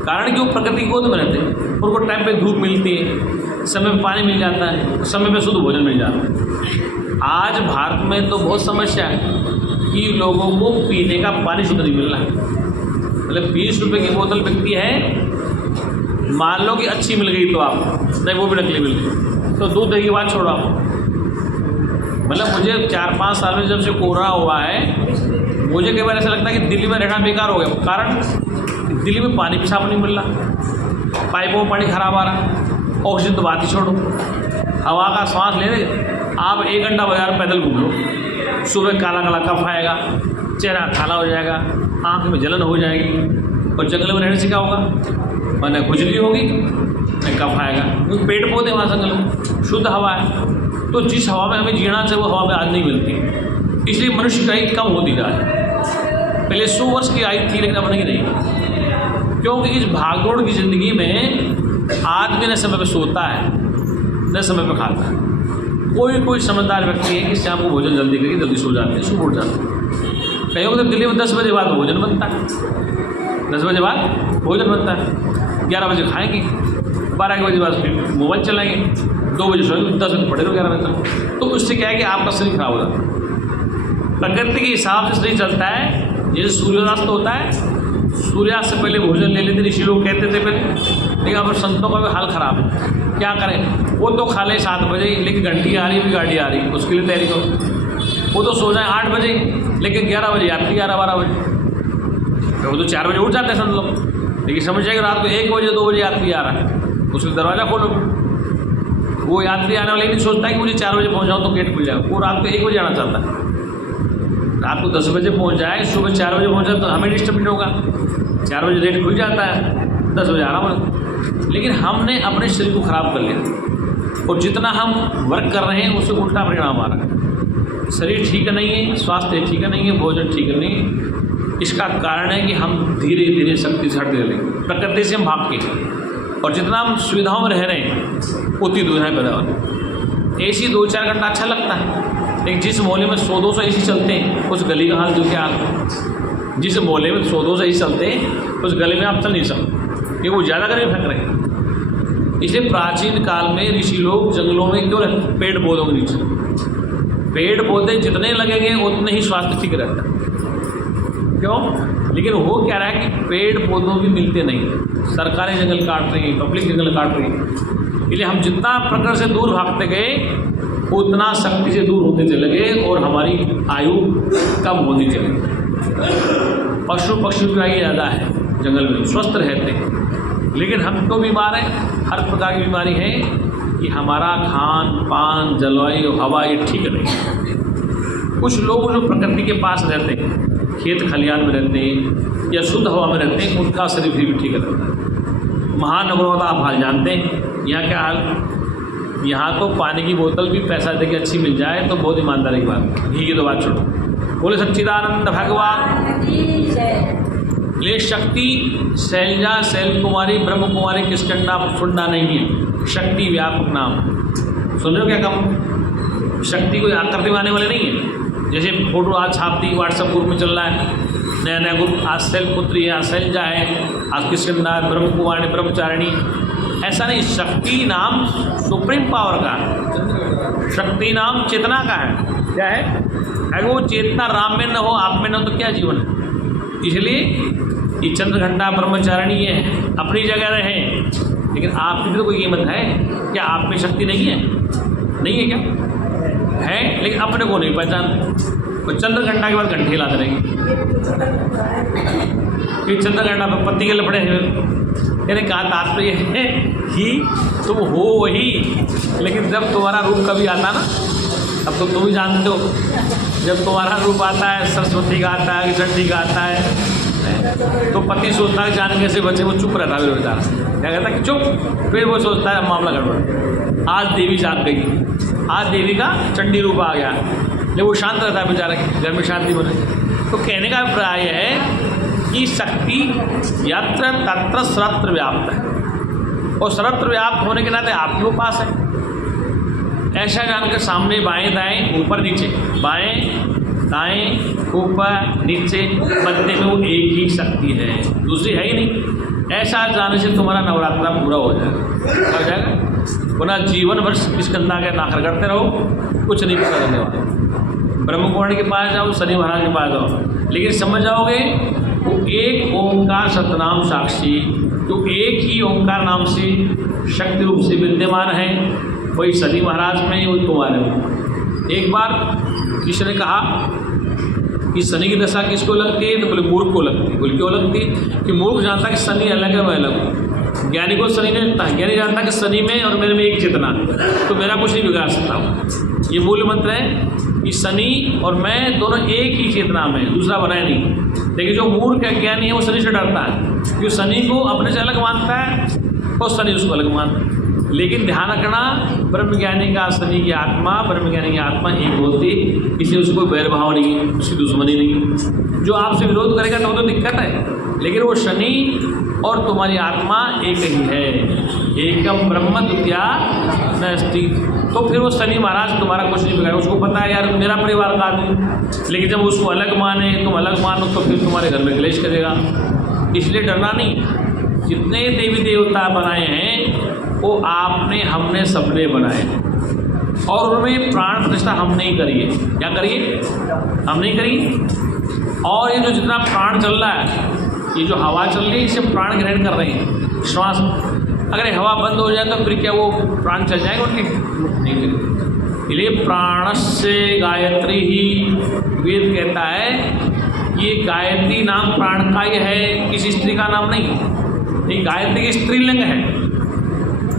कारण कि वो प्रकृति की गोद में रहते हैं। उनको टाइम पे धूप मिलती है, समय पे पानी मिल जाता है, समय पे शुद्ध भोजन मिल जाता है। आज भारत में तो बहुत समस्या है कि लोगों को पीने का पानी शुद्ध नहीं मिल रहा है। मतलब 20 रुपये की बोतल बिकती है, मान लो कि अच्छी मिल गई तो आप नहीं, वो भी नकली मिल गई तो दूध दही की बात छोड़ो आप। मतलब मुझे 4-5 साल में जब से कोरोना हुआ है, मुझे कई बार ऐसा लगता है कि दिल्ली में रहना बेकार हो गया। कारण दिल्ली में पानी भी साफ नहीं मिल रहा, पाइपों में पानी खराब आ रहा, ऑक्सीजन तो बात ही छोड़ो, हवा का सांस लेने आप 1 घंटा बाजार पैदल घूम लो, सुबह काला काला कफ आएगा, चेहरा काला हो जाएगा, आँख में जलन हो जाएगी। और जंगल में रहने से क्या होगा, न खुजली होगी न कफ आएगा, क्योंकि पेड़ पौधे वहाँ जंगल में शुद्ध हवा है। तो जिस हवा में हमें जीना चाहिए वो हवा में आज नहीं मिलती, इसलिए मनुष्य की आयु कम होती जा रही है। पहले 100 वर्ष की आयु थी, लेकिन अब नहीं, क्योंकि इस भागदौड़ की ज़िंदगी में आदमी न समय पर सोता है न समय पर खाता है। कोई समझदार व्यक्ति है कि शाम को भोजन जल्दी करके जल्दी सो जाते हैं, सुबह उठ जाते हैं। कहीं तो दिल्ली में 10 बजे बाद भोजन बनता है, 10 बजे बाद भोजन बनता है, 11 बजे खाएंगे, 12 बजे बाद फिर मोबाइल चलाएंगे, 2 बजे सोएंगे, 10 बजे पड़े रहो 11 बजे तक। तो उससे क्या है कि आपका शरीर खराब हो जाता है। प्रकृति के हिसाब से शरीर चलता है। जैसे सूर्यास्त होता है, सूर्यास्त से पहले भोजन ले लेते ऋषि लोग कहते थे पहले, लेकिन अब संतों का भी हाल ख़राब है। क्या करें, वो तो खा ले 7 बजे, लेकिन घंटी आ रही है, गाड़ी आ रही है, उसके लिए तैयारी करो। वो तो सो जाए 8 बजे, लेकिन 11 बजे यात्री 11-12 बजे, वो तो 4 बजे उठ जाते हैं संत लोग। लेकिन समझ जाएगा रात को 1 बजे 2 बजे यात्री आ रहा है, उसका दरवाज़ा खोलो। वो यात्री आने वाले नहीं सोचता है कि मुझे 4 बजे पहुँच जाऊँ तो गेट खुल जाए, वो रात को 1 बजे आना चाहता है। रात को 10 बजे पहुँच जाए, सुबह 4 बजे पहुँच जाए तो हमें डिस्टर्ब नहीं होगा, 4 बजे गेट खुल जाता है, 10 बजे आराम है। लेकिन हमने अपने शरीर को ख़राब कर लिया, और जितना हम वर्क कर रहे हैं उससे उल्टा परिणाम आ रहा है। शरीर ठीक नहीं है, स्वास्थ्य ठीक नहीं है, भोजन ठीक नहीं है। इसका कारण है कि हम धीरे धीरे शक्ति से हटते रहे, प्रकृति से हम भाग के, और जितना हम सुविधाओं में रह रहे हैं उतनी दुविधाएँ पैदा हो रही। AC 2-4 घंटा अच्छा लगता है, लेकिन जिस मोहल्ले में 100-200 AC चलते हैं उस गली का हाल जो क्या हाल। जिस मोहल्ले में 100-200 AC चलते हैं उस गली में आप चल नहीं सकते, क्योंकि वो ज़्यादा गर्मी फेंक रहे हैं। इसलिए प्राचीन काल में ऋषि लोग जंगलों में क्यों रहते, पेड़ पौधों के नीचे। पेड़ पौधे जितने लगेंगे उतने ही स्वास्थ्य ठीक रहता है। क्यों? लेकिन हो क्या रहा है कि पेड़ पौधों भी मिलते नहीं, सरकारें जंगल काट रही हैं, पब्लिक जंगल काट रही है। इसलिए हम जितना प्रकृति से दूर भागते गए उतना शक्ति से दूर होते चले गए और हमारी आयु कम होती चली गई। पशु पक्षी की आयु ज़्यादा है, जंगल में स्वस्थ रहते हैं, लेकिन हम तो बीमार हैं। हर प्रकार की बीमारी है कि हमारा खान पान, जलवायु, हवा ये ठीक नहीं। कुछ लोग जो प्रकृति के पास रहते हैं, खेत खलियान में रहते हैं या शुद्ध हवा में रहते हैं, उनका शरीर भी ठीक रहता है। महानगरों का आप हाल जानते हैं, यहाँ क्या हाल, यहाँ तो पानी की बोतल भी पैसा दे के अच्छी मिल जाए तो बहुत ईमानदारी की बात। घी की तो बात छोड़ो, बोले सच्चिदानंद भगवान। ये शक्ति शैलजा, शैल कुमारी, ब्रह्म कुमारी, किसकंडा सुंडा नहीं है, शक्ति व्यापक नाम। सुन रहे हो क्या कम? शक्ति कोई आकृति में आने वाले नहीं है। जैसे फोटो आज छाप दी, व्हाट्सएप ग्रुप में चल रहा है, नया नया ग्रुप, आज शैल पुत्री है, आज शैलजा है, आज किसकंडा, ब्रह्म कुमारी, ब्रह्मचारिणी, ऐसा नहीं। शक्ति नाम सुप्रीम पावर का है, शक्ति नाम चेतना का है। क्या है? अगर वो चेतना राम में न हो, आप में न हो तो क्या जीवन है। इसलिए ये चंद्रघंटा ब्रह्मचारिणी है, अपनी जगह रहे, लेकिन आपकी भी तो कोई कीमत है क्या? आप में शक्ति नहीं है? नहीं है क्या? है, लेकिन अपने को नहीं पहचानते। और चंद्रघंटा के बाद घंटे लाते रहेंगे, फिर चंद्रघंटा पर पत्ती के लपड़े हैं। यानी कहा तात्पर्य है कि तुम हो वही, लेकिन जब तुम्हारा रूप कभी आता ना, अब तो तुम ही जानते हो, जब तुम्हारा रूप आता है, सरस्वती का आता है, चंडी का आता है, तो पति सोचता है जानने से बच्चे, वो चुप रहता है बेचारा। क्या कहता है कि चुप, फिर वो सोचता है मामला गड़बड़। आज देवी जाग गई, आज देवी का चंडी रूप आ गया, लेकिन वो शांत रहता है बेचारा, घर में शांति बने। तो कहने का अभिप्राय है कि शक्ति यत्र तत्र सर्वत्र व्याप्त है, और सर्वत्र व्याप्त होने के नाते आपके पास है। ऐसा जानकर सामने बाएं दाएं ऊपर नीचे, बाएं दाएं ऊपर नीचे, मध्य में वो एक ही शक्ति है, दूसरी है ही नहीं। ऐसा जाने से तुम्हारा नवरात्रा पूरा हो जाएगा। हो जाएगा पुनः जीवन भर स्कंदा के नाकर करते रहो, कुछ नहीं पता करने वाले। ब्रह्म कुमारी के पास जाओ, शनि महाराज के पास जाओ, लेकिन समझ जाओगे वो एक ओंकार सतनाम साक्षी, जो एक ही ओंकार नाम से शक्ति रूप से विद्यमान है, वही शनि महाराज में, वही तुम्हारे में। एक बार किसी ने कहा कि शनि की दशा किसको लगती है, तो बोले मूर्ख को लगती है। बोले क्यों लगती है? कि मूर्ख जानता कि शनि अलग है, मैं अलग हूँ। ज्ञानी को शनि नहीं लगता, ज्ञानी जानता कि शनि में और मेरे में एक चेतना, तो मेरा कुछ नहीं बिगाड़ सकता। ये मूल मंत्र है कि शनि और मैं दोनों एक ही चेतना में, दूसरा बनाए नहीं। लेकिन जो मूर्ख है, ज्ञानी है, वो शनि से डरता है, क्योंकि शनि को अपने से अलग मानता है और शनि उसको अलग मानता है। लेकिन ध्यान रखना, ब्रह्मज्ञानी का शनि की आत्मा, ब्रह्मज्ञानी की आत्मा एक होती, इसलिए उसको बैरभाव नहीं, उसकी दुश्मनी नहीं। जो आपसे विरोध करेगा तो दिक्कत है, लेकिन वो शनि और तुम्हारी आत्मा एक ही है। एकम ब्रह्म द्वितीया नास्ति। तो फिर वो शनि महाराज तुम्हारा कुछ नहीं बिगाड़ेगा, उसको पता है यार मेरा परिवार का आदमी। लेकिन जब उसको अलग माने, तुम अलग मानो, तो फिर तुम्हारे घर में क्लेश करेगा। इसलिए डरना नहीं। जितने देवी देवता बनाए हैं वो आपने, हमने, सबने बनाए, और उनमें प्राण प्रतिष्ठा हम नहीं करिए। क्या करिए? हम नहीं करिए। और ये जो जितना प्राण चल रहा है, ये जो हवा चल रही है, इसे प्राण ग्रहण कर रहे हैं, श्वास। अगर हवा बंद हो जाए तो फिर क्या वो प्राण चल जाएगा उनके? नहीं करिए। इसलिए प्राणस्य गायत्री ही वेद कहता है, ये गायत्री नाम प्राण का ही है, किसी स्त्री का नाम नहीं। ये गायत्री की स्त्रीलिंग है,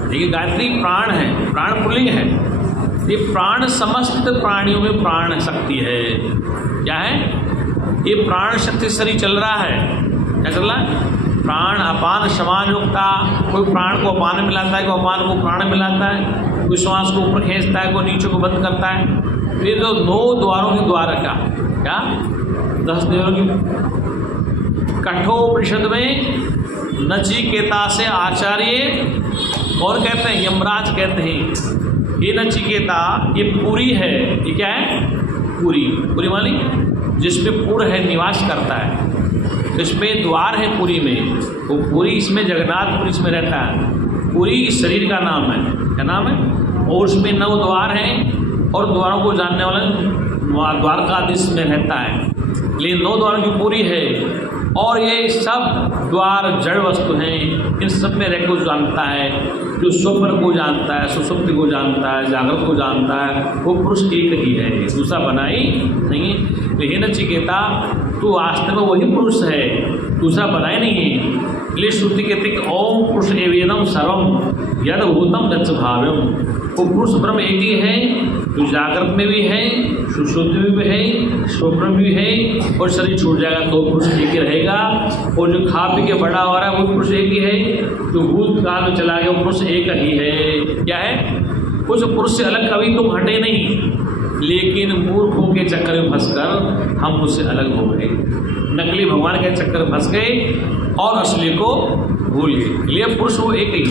देखिए गायत्री प्राण है, प्राण पुल्लिंग है। ये प्राण समस्त प्राणियों में प्राण शक्ति है। क्या है? ये प्राण शक्ति शरीर चल रहा है। क्या चल रहा है? प्राण अपान समान युक्ता। कोई प्राण को अपान में मिलाता है, कोई अपान को प्राण में मिलाता है, कोई श्वास को ऊपर खींचता है, कोई नीचे को बंद करता है। ये जो 9 द्वारों के द्वार का, क्या 10 द्वारों की कठोपनिषद में नचिकेता से आचार्य और कहते हैं, यमराज कहते हैं, ये नचिकेता ये पूरी है। ये क्या है? पूरी। पूरी मानी जिसमें पूर्ण है, निवास करता है, जिसमें द्वार है पूरी में, वो पूरी इसमें जगन्नाथपुरी इसमें रहता है। पूरी इस शरीर का नाम है। क्या नाम है? और उसमें 9 द्वार हैं, और द्वारों को जानने वाला द्वारकाधीश में रहता है। लेकिन 9 द्वारों की पूरी है, और ये सब द्वार जड़ वस्तु हैं। इन सब में रहकर जानता है, जो स्वप्न को जानता है, सुषुप्ति को जानता है, जागृत को जानता है, वो पुरुष एक ही है, दूसरा बना ही नहीं है। तो हे नचिकेता, तू वास्तव में वही पुरुष है, दूसरा बना ही नहीं है। इसलिए श्रुति कहती कि ओम पुरुष एवेदम सर्वम यद भूतम तच्च भाव्यम। वो पुरुष ब्रह्म एक ही है, जो जागृत में भी है, सुषुप्ति में भी है, स्वप्न में भी है, और शरीर छूट जाएगा तो पुरुष एक ही रहेगा। और जो खा पी के बड़ा हो रहा है वो पुरुष एक ही है, जो भूतकाल में चला गया वो पुरुष एक ही है। क्या है? उस पुरुष से अलग कभी तुम हटे नहीं, लेकिन मूर्खों के चक्कर में फंसकर हम उससे अलग हो गए, नकली भगवान के चक्कर में फंस गए और असली को भूल गए। ये पुरुष वो एक ही,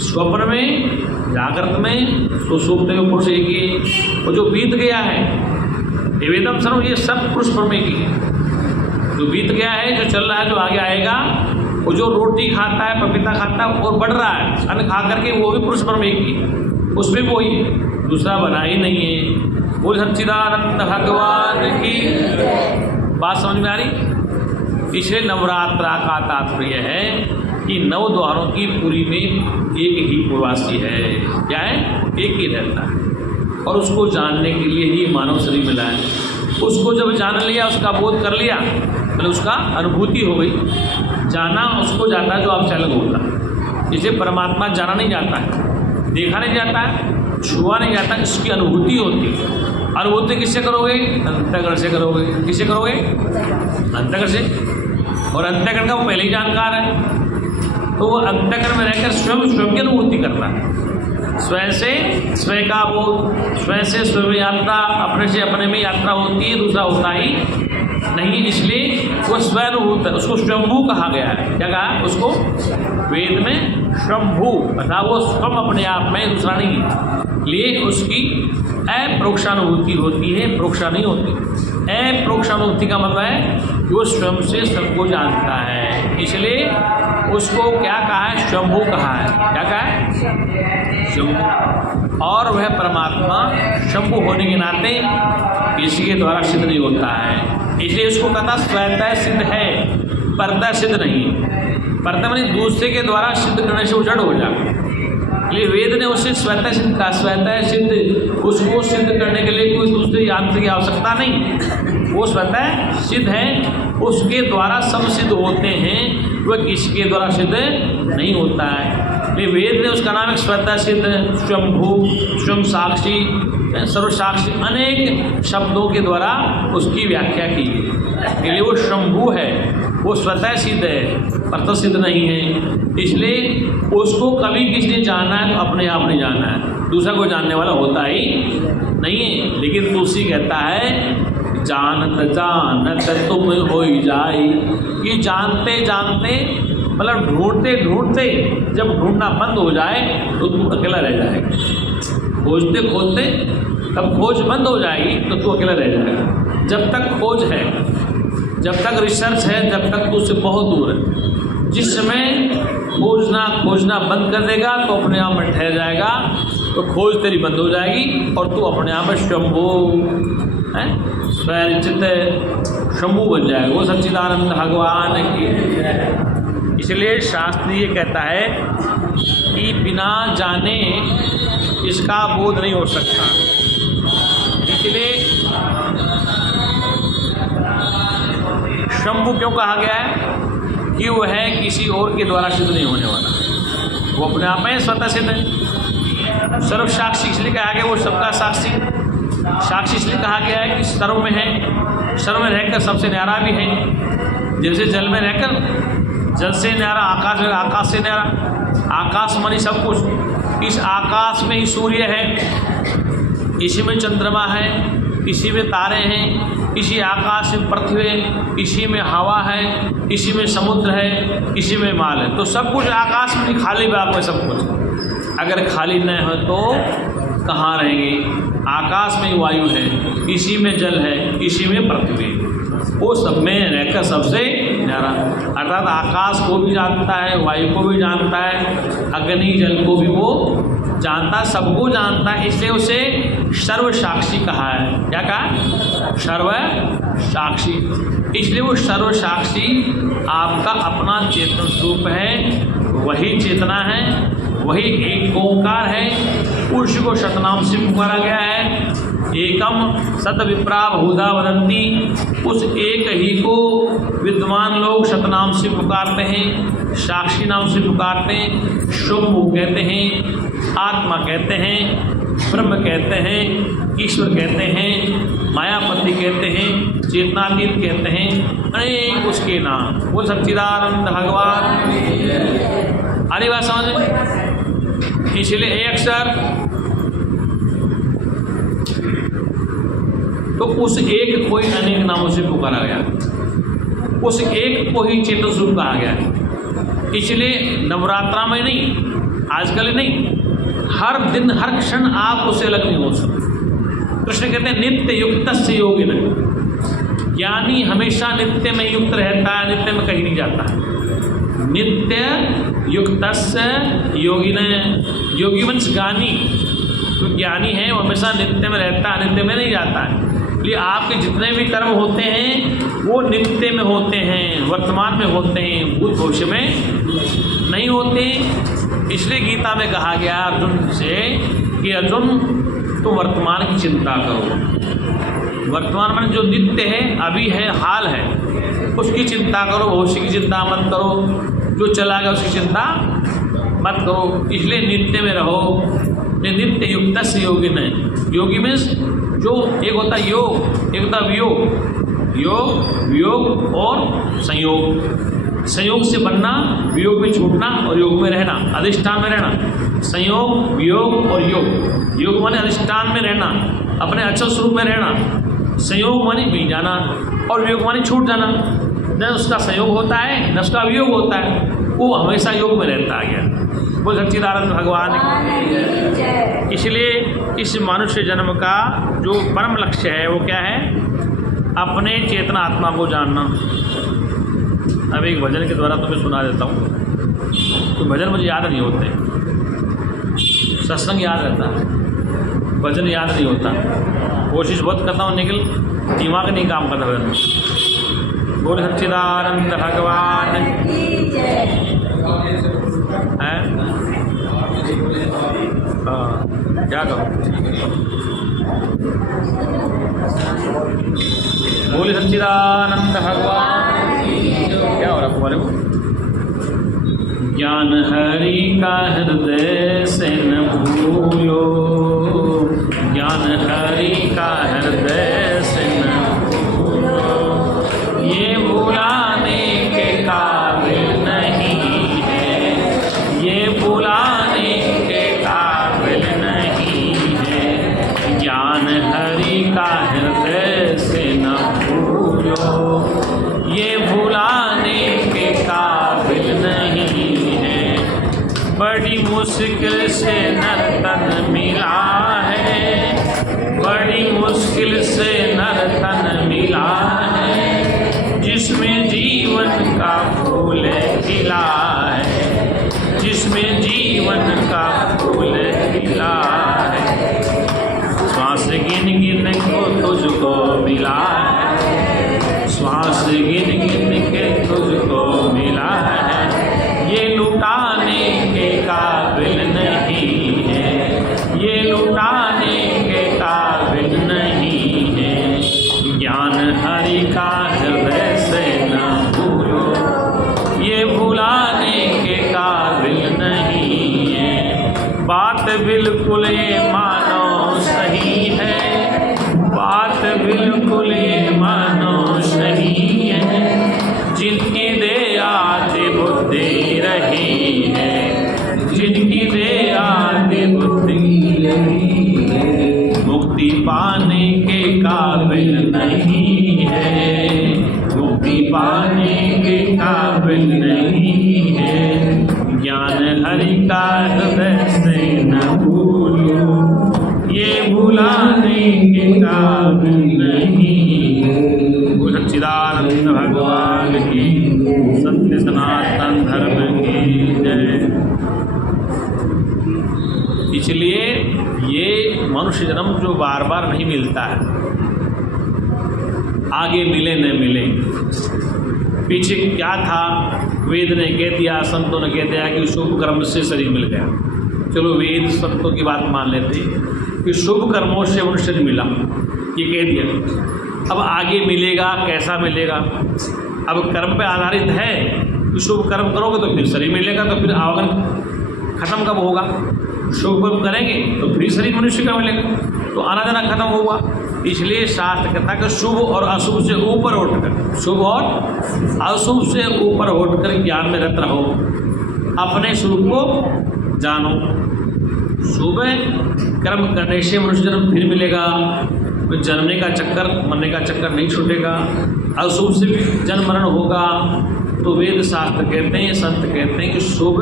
स्वप्न में, जागृत में, सुषुप्ति में पुरुष एक ही। और जो बीत गया है एवेदम सर्वम, ये सब पुरुष ब्रह्म एक ही है। जो बीत गया है, जो चल रहा है, जो आगे आएगा, वो जो रोटी खाता है, पपीता खाता है और बढ़ रहा है, अन्न खा करके, वो भी पुरुष ब्रह्म एक ही, उसमें भी वही, दूसरा बना ही नहीं है। बोल सच्चिदानंद भगवान की। बात समझ में आ रही? इसलिए नवरात्रा का तात्पर्य है कि 9 द्वारों की पूरी में एक ही पूर्वासी है। क्या है? एक ही रहता है, और उसको जानने के लिए ही मानव शरीर मिला है। उसको जब जान लिया, उसका बोध कर लिया, मतलब उसका अनुभूति हो गई। जाना उसको जाता है जो आपसे अलग होता है। इसे परमात्मा जाना नहीं जाता है, देखा नहीं जाता है, छुआ नहीं जाता, इसकी अनुभूति होती है। अनुभूति किससे करोगे? अंतःकरण से करोगे। किससे करोगे? अंतःकरण से। और अंतःकरण का वो पहले ही जानकार है, तो वो अंतःकरण में रहकर स्वयं की अनुभूति करता है। स्वयं से स्वयं का बोध, स्वयं से स्वयं यात्रा, अपने से अपने में यात्रा होती है, दूसरा होता ही नहीं। इसलिए वो स्वयं है, उसको स्वयंभू कहा गया है। क्या कहा उसको? वेद में स्वयंभू, अर्थात वो स्वयं अपने आप में, दूसरा नहीं। लिए उसकी अप्रोक्षानुभूति होती है, प्रोक्षा नहीं होती। अप्रोक्षानुभूति का मतलब है कि वो स्वयं से स्वयं को जानता है, इसलिए उसको क्या कहा है? स्वयंभू कहा है। क्या कहा है? शंभु। और वह परमात्मा शंभु होने के नाते किसी के द्वारा सिद्ध नहीं होता है, इसलिए उसको कहता स्वतः सिद्ध है, परतः सिद्ध नहीं। परतः माने दूसरे के द्वारा सिद्ध करने से वो जड़ हो जाए। इसलिए वेद ने उसे स्वतः सिद्ध कहा। स्वतः सिद्ध, उसको सिद्ध करने के लिए कोई दूसरे यंत्र की आवश्यकता नहीं, वो स्वतः सिद्ध है, उसके द्वारा सब सिद्ध होते हैं, वह किसी के द्वारा सिद्ध नहीं होता है। वेद ने उसका नाम एक स्वतः सिद्ध, स्वयंभू, स्वयं साक्षी, सर्वसाक्षी, अनेक शब्दों के द्वारा उसकी व्याख्या की गई। इसलिए वो शंभू है, वो स्वतः सिद्ध है, परतः सिद्ध नहीं है। इसलिए उसको कभी किसी ने जाना है तो अपने आप नहीं जाना है, दूसरा कोई जानने वाला होता ही नहीं है। लेकिन तुलसी कहता है जानत जानत तुम हो जाए, कि जानते जानते मतलब ढूंढते ढूंढते जब ढूंढना बंद हो जाए तो तू अकेला रह जाएगा। खोजते खोजते तब खोज बंद हो जाएगी तो तू अकेला रह जाएगा। जब तक खोज है, जब तक रिसर्च है, जब तक तू उससे बहुत दूर है। जिस समय खोजना बंद कर देगा तो अपने आप में ठहर जाएगा, तो खोज तेरी बंद हो जाएगी और तू अपने आप में शंभू है, स्वयंचित शंभू बन जाएगा। वो सच्चिदानंद भगवान की। इसलिए शास्त्र ये कहता है कि बिना जाने इसका बोध नहीं हो सकता। इसलिए शंभू क्यों कहा गया है? कि वह है किसी और के द्वारा सिद्ध नहीं होने वाला, वो अपने आप में स्वतः सिद्ध है। सर्व साक्षी इसलिए कहा गया, वो सबका साक्षी। साक्षी इसलिए कहा गया है कि सर्व में है, सर्व में रहकर सबसे न्यारा भी है। जैसे जल में रहकर जल से न्यारा, आकाश में आकाश से न्यारा। आकाश मानी सब कुछ, इस आकाश में ही सूर्य है, इसी में चंद्रमा है, इसी में तारे हैं, इसी आकाश में पृथ्वी है, इसी में हवा है, इसी में समुद्र है, इसी में माल है। तो सब कुछ आकाश में खाली व्याप है सब कुछ। अगर खाली न हो तो कहाँ रहेंगे? आकाश में वायु है, इसी में जल है, इसी में पृथ्वी, वो सब में रहकर सबसे न्यारा। अर्थात आकाश को भी जानता है, वायु को भी जानता है, अग्नि जल को भी वो जानता, सबको जानता है। इसलिए उसे सर्व साक्षी कहा है। क्या कहा? सर्व साक्षी। इसलिए वो सर्व साक्षी आपका अपना चेतन स्वरूप है, वही चेतना है, वही एक ओंकार है, उसी को शतनाम से पुकारा गया है। एकम सत विप्रा बहुधा वदंती, उस एक ही को विद्वान लोग शतनाम से पुकारते हैं, साक्षी नाम से पुकारते हैं, शंभु कहते हैं, आत्मा कहते हैं, ब्रह्म कहते हैं, ईश्वर कहते हैं, मायापति कहते हैं, चेतनातीत कहते हैं, अनेक उसके नाम। वो सच्चिदानंद भगवान। अरे बात समझ, इसलिए एक अक्षर तो उस एक को ही अनेक नामों से पुकारा गया, उस एक को ही चेतन स्वरूप कहा गया। इसलिए नवरात्रा में नहीं, आजकल नहीं, हर दिन हर क्षण आप उससे अलग नहीं हो सकते। कृष्ण कहते हैं नित्य युक्त से योगिन, ज्ञानी हमेशा नित्य में युक्त रहता है, नित्य में कहीं नहीं जाता है। नित्य युक्त योगिन, योगी वंश ज्ञानी, तो ज्ञानी है वो हमेशा नित्य में रहता है, नित्य में नहीं जाता है। इसलिए आपके जितने भी कर्म होते हैं वो नित्य में होते हैं, वर्तमान में होते हैं, भूत भविष्य में नहीं होते। इसलिए गीता में कहा गया अर्जुन से कि अर्जुन तुम वर्तमान की चिंता करो, वर्तमान में जो नित्य है, अभी है, हाल है, उसकी चिंता करो, भविष्य की चिंता मत करो, जो चला गया उसकी चिंता मत करो। इसलिए नित्य में रहो। नित्य युक्त से योगी नहीं, योगी मीन्स जो एक होता है योग, एक होता वियोग, योग वियोग और संयोग। संयोग से बनना, वियोग में छूटना और योग में रहना, अधिष्ठान में रहना। संयोग, वियोग और योग। योग माने अधिष्ठान में रहना, अपने अचल स्वरूप में रहना। संयोग माने मिल जाना और वियोग माने छूट जाना। न उसका संयोग होता है न उसका वियोग होता है, वो हमेशा योग में रहता आ गया। वो सच्चिदानंद भगवान। इसलिए इस मनुष्य जन्म का जो परम लक्ष्य है वो क्या है? अपने चेतना आत्मा को जानना। अब एक भजन के द्वारा तुम्हें सुना देता हूँ। तो भजन मुझे याद नहीं होते, सत्संग याद रहता है, भजन याद नहीं होता। कोशिश बहुत करता हूँ लेकिन दिमाग नहीं काम करता भजन। बोल सच्चिदानंद भगवान है। क्या करो? बोल सच्चिदानंद भगवान। क्या हो रहा तुम्हारे को? ज्ञान हरि का हृदय से न भूलो, ज्ञान हरि का हृदय से न भूलो, ये भुलाने के काबिल नहीं है, ये भुलाने के काबिल नहीं है। ज्ञान हरि का हृदय से न भूलो, ये भुलाने के काबिल नहीं है। बड़ी मुश्किल से नर तन मिला है, बड़ी मुश्किल से नर तन मिला है, जिसमें जीवन का फूल खिला है, जिसमें जीवन का फूल खिला है। श्वास गिन गिन को तुझको मिला है, श्वास गिन गिन के तुझको मिला है। ये लुटाने के काबिल नहीं है, ये लुटाने के काबिल नहीं है। ज्ञान हरि का हृदय से न भूलो, ये भुलाने के काबिल नहीं है। बात बिल्कुल ये मानो सही है, बात बिल्कुल ये मानो सही है। जिनकी दया से बुद्धि रही है, जिनकी दया से बुद्धि रही है, मुक्ति पाने के काबिल नहीं है, मुक्ति पाने के काबिल नहीं है। ज्ञान हरि का हृदय से न भूलो, ये भुलाने के काबिल नहीं है। सच्चिदानंद भगवान की, सत्य सनातन धर्म की जय। इसलिए ये मनुष्य जन्म जो बार बार नहीं मिलता है, आगे मिले न मिले, पीछे क्या था, वेद ने कह दिया, संतों ने कह दिया कि शुभ कर्म से शरीर मिल गया। चलो वेद संतों की बात मान लेते कि शुभ कर्मों से मनुष्य शरीर मिला, ये कह दिया। अब आगे मिलेगा, कैसा मिलेगा? अब कर्म पे आधारित है कि शुभ कर्म करोगे तो फिर शरीर मिलेगा, तो फिर आवागमन खत्म कब होगा? शुभ कर्म करेंगे तो फिर शरीर मनुष्य का मिलेगा, तो आना जाना खत्म होगा। इसलिए शास्त्र कहता है कि शुभ और अशुभ से ऊपर उठकर, शुभ और अशुभ से ऊपर उठकर ज्ञान में रत रहो, अपने स्वरूप को जानो। शुभ कर्म करने से मनुष्य जन्म फिर मिलेगा, जन्मने का चक्कर, मरने का चक्कर नहीं छूटेगा। अशुभ से भी जन्म मरण होगा। तो वेद शास्त्र कहते हैं, संत कहते हैं कि शुभ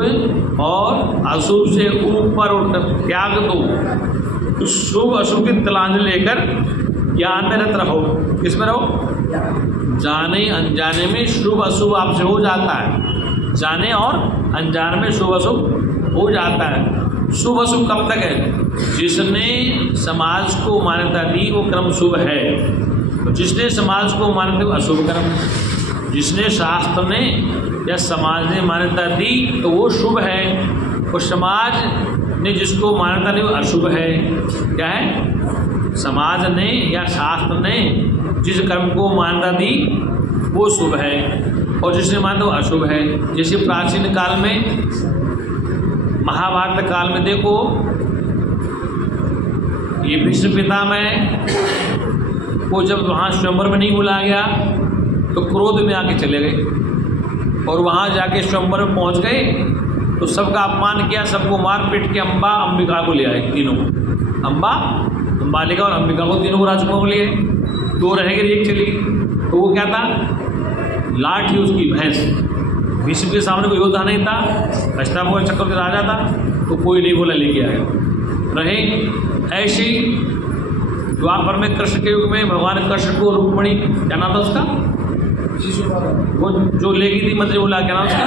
और अशुभ से ऊपर उठकर त्याग दो, तो शुभ अशुभ की तलाश लेकर ज्ञान में रत रहो। किसमें रहो? जाने अनजाने में शुभ अशुभ आपसे हो जाता है, जाने और अनजाने में शुभ अशुभ हो जाता है। शुभ अशुभ कब तक है? जिसने समाज को मान्यता दी वो कर्म शुभ है, जिसने समाज को मान्यता दी अशुभ कर्म, जिसने शास्त्र ने या समाज ने मान्यता दी तो वो शुभ है, और समाज ने जिसको मान्यता दी वो अशुभ है। क्या है? समाज ने या शास्त्र ने जिस कर्म को मान्यता दी वो शुभ है, और जिसने मान्यता वो अशुभ है। जैसे प्राचीन काल में, महाभारत काल में देखो, ये भीष्म पितामह को जब वहाँ स्वयंवर में नहीं बुलाया गया तो क्रोध में आके चले गए, और वहाँ जाके स्वयंवर में पहुँच गए तो सबका अपमान किया, सबको मार पीट के अम्बा अंबिका को ले आए तीनों, अम्बा, अंबालिका और अंबिका को, तीनों को राजकुमार को लिए। दो रह गए, एक चली। तो वो क्या था? लाठी उसकी भैंस। भीष्म के सामने कोई योद्धा नहीं था, हस्तिनापुर चक्र के राजा था, तो कोई नहीं बोला, लेके आया रहे। ऐसे ही द्वापर में कृष्ण के युग में भगवान कृष्ण को रुक्मिणी, क्या नाम था उसका, वो जो लेगी थी मंत्री, बोला क्या नाम उसका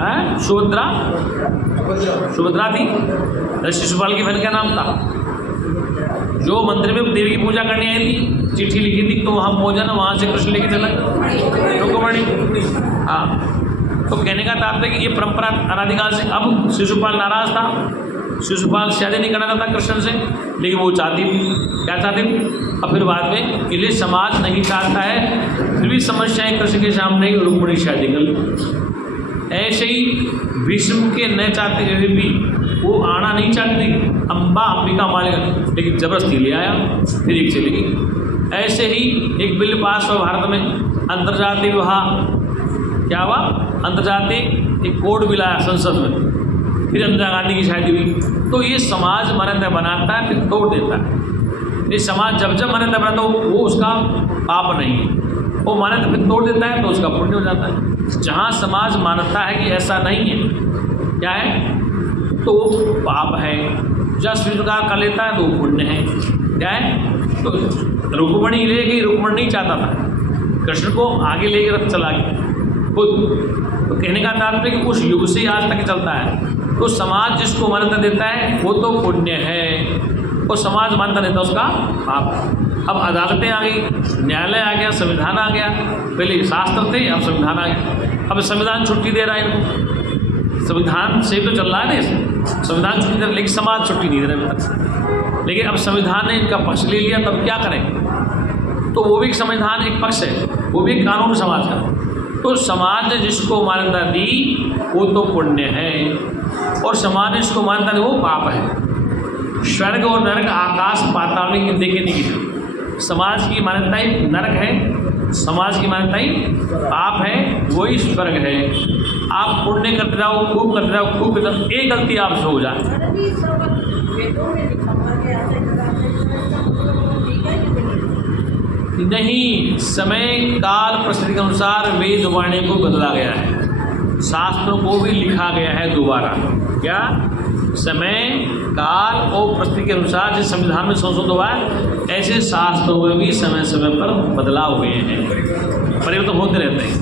है? सुभद्रा, सुभद्रा थी। शिशुपाल की बहन क्या नाम था? जो मंदिर में देवी की पूजा करने आई थी, चिट्ठी लिखी थी, तो वहाँ पहुँचा ना, वहाँ से कृष्ण लेके चला रुक्मिणी। हाँ, तो कहने का तात्पर्य कि ये परंपरा अनादिकाल से। अब शिशुपाल नाराज था, शिशुपाल शादी नहीं करना चाहता कृष्ण से, लेकिन वो चाहती थी, क्या चाहती थी? अब फिर बाद में इसलिए समाज नहीं चाहता है, फिर भी समस्याएं कृष्ण के सामने रुक्मिणी शादी कर ली। ऐसे ही भीष्म के न चाहते हुए भी वो आना नहीं चाहती, अम्बा अंबिका मालिक, लेकिन जबरदस्ती ले आया, फिर एक चली गई। ऐसे ही एक बिल पास हुआ भारत में, अंतर्जातीय विवाह। क्या हुआ? अंतर्जातीय एक कोड बिल आया संसद में, फिर इंदिरा गांधी की शादी हुई। तो ये समाज मान्यता बनाता है, फिर तोड़ देता है। ये समाज जब जब मान्यता बनाता है वो उसका पाप नहीं है, वो मान्यता फिर तोड़ देता है तो उसका पुण्य हो जाता है। जहाँ समाज मानता है कि ऐसा नहीं है, क्या है, तो वो पाप है। जब स्वीकार कर लेता है तो वो पुण्य है। क्या है? तो रुक्मिणी ले गई, रुक्मिणी नहीं चाहता था, कृष्ण को आगे लेके रथ चला गया खुद। तो कहने का तात्पर्य कि उस युग से आज तक चलता है। तो समाज जिसको मान्यता देता है वो तो पुण्य है, और समाज मान्यता देता है उसका पाप। अब अदालतें आ गई, न्यायालय आ गया, संविधान आ गया। पहले शास्त्र थे, अब संविधान आ गया। अब संविधान छुट्टी दे रहा है इनको, संविधान से तो चल रहा है ना, संविधान छुट्टी दे रहा है, लेकिन समाज छुट्टी नहीं दे रहा। लेकिन अब संविधान ने इनका पक्ष ले लिया, तब क्या करें? तो वो भी संविधान एक पक्ष है, वो भी कानून समाज का। तो समाज ने जिसको मान्यता दी वो तो पुण्य है, और समाज ने जिसको मान्यता दी वो पाप है। स्वर्ग और नरक, आकाश पाताल में देखे नहीं गिरे। समाज की मान्यताएं नरक है, समाज की मान्यताएं पाप है, वही स्वर्ग है। आप पुण्य करते जाओ, खूब करते जाओ, खूब करते जाओ, एक गलती आपसे हो जाए, नहीं, समय काल परिस्थिति के अनुसार वेद वाणी को बदला गया है, शास्त्रों को भी लिखा गया है दोबारा। क्या? समय काल और परिस्थिति के अनुसार जिस संविधान में संशोधन हुआ है, ऐसे शास्त्रों में भी समय समय पर बदलाव हुए हैं, परिवर्तन होते रहते हैं।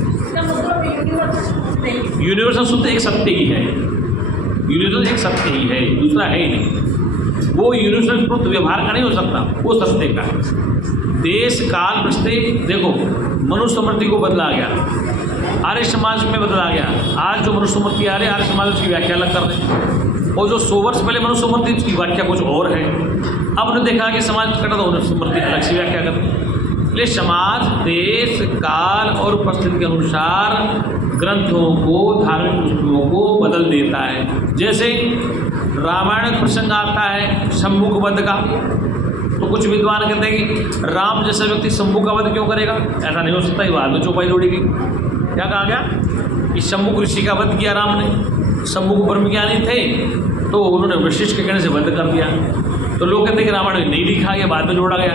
यूनिवर्सल सूत्र एक सत्य ही है, यूनिवर्सल एक सत्य ही है, दूसरा है ही नहीं। वो यूनिवर्सल सूत्र व्यवहार का नहीं हो सकता, वो सत्य का है। देश काल परिस्थिति, देखो मनुष्य मूर्ति को बदला गया, आर्य समाज में बदला गया। आज जो मनुष्य मूर्ति आ रही है, आर्य समाज उसकी व्याख्या अलग कर रहे हैं, और जो 100 वर्ष पहले मनुष्य मूर्ति उसकी व्याख्या कुछ और है। अब उन्होंने देखा कि समाज कटा तो मनुष्य मूर्ति अलग से व्याख्या कर रहे हैं। इसलिए समाज देश काल और परिस्थिति के अनुसार ग्रंथों को, धार्मिक पुस्तकों को बदल देता है। जैसे रामायण का प्रसंग आता है शंभू के वध का, तो कुछ विद्वान कहते हैं कि राम जैसा व्यक्ति शंभू का वध क्यों करेगा, ऐसा नहीं हो सकता। ये बाद में चौपाई जोड़ी गई। क्या कहा गया कि शंभू ऋषि का वध किया राम ने। शंभू को ब्रह्मज्ञानी थे तो उन्होंने वशिष्ठ के कहने से वध कर दिया। तो लोग कहते हैं कि रामायण नहीं लिखा गया, बाद में जोड़ा गया।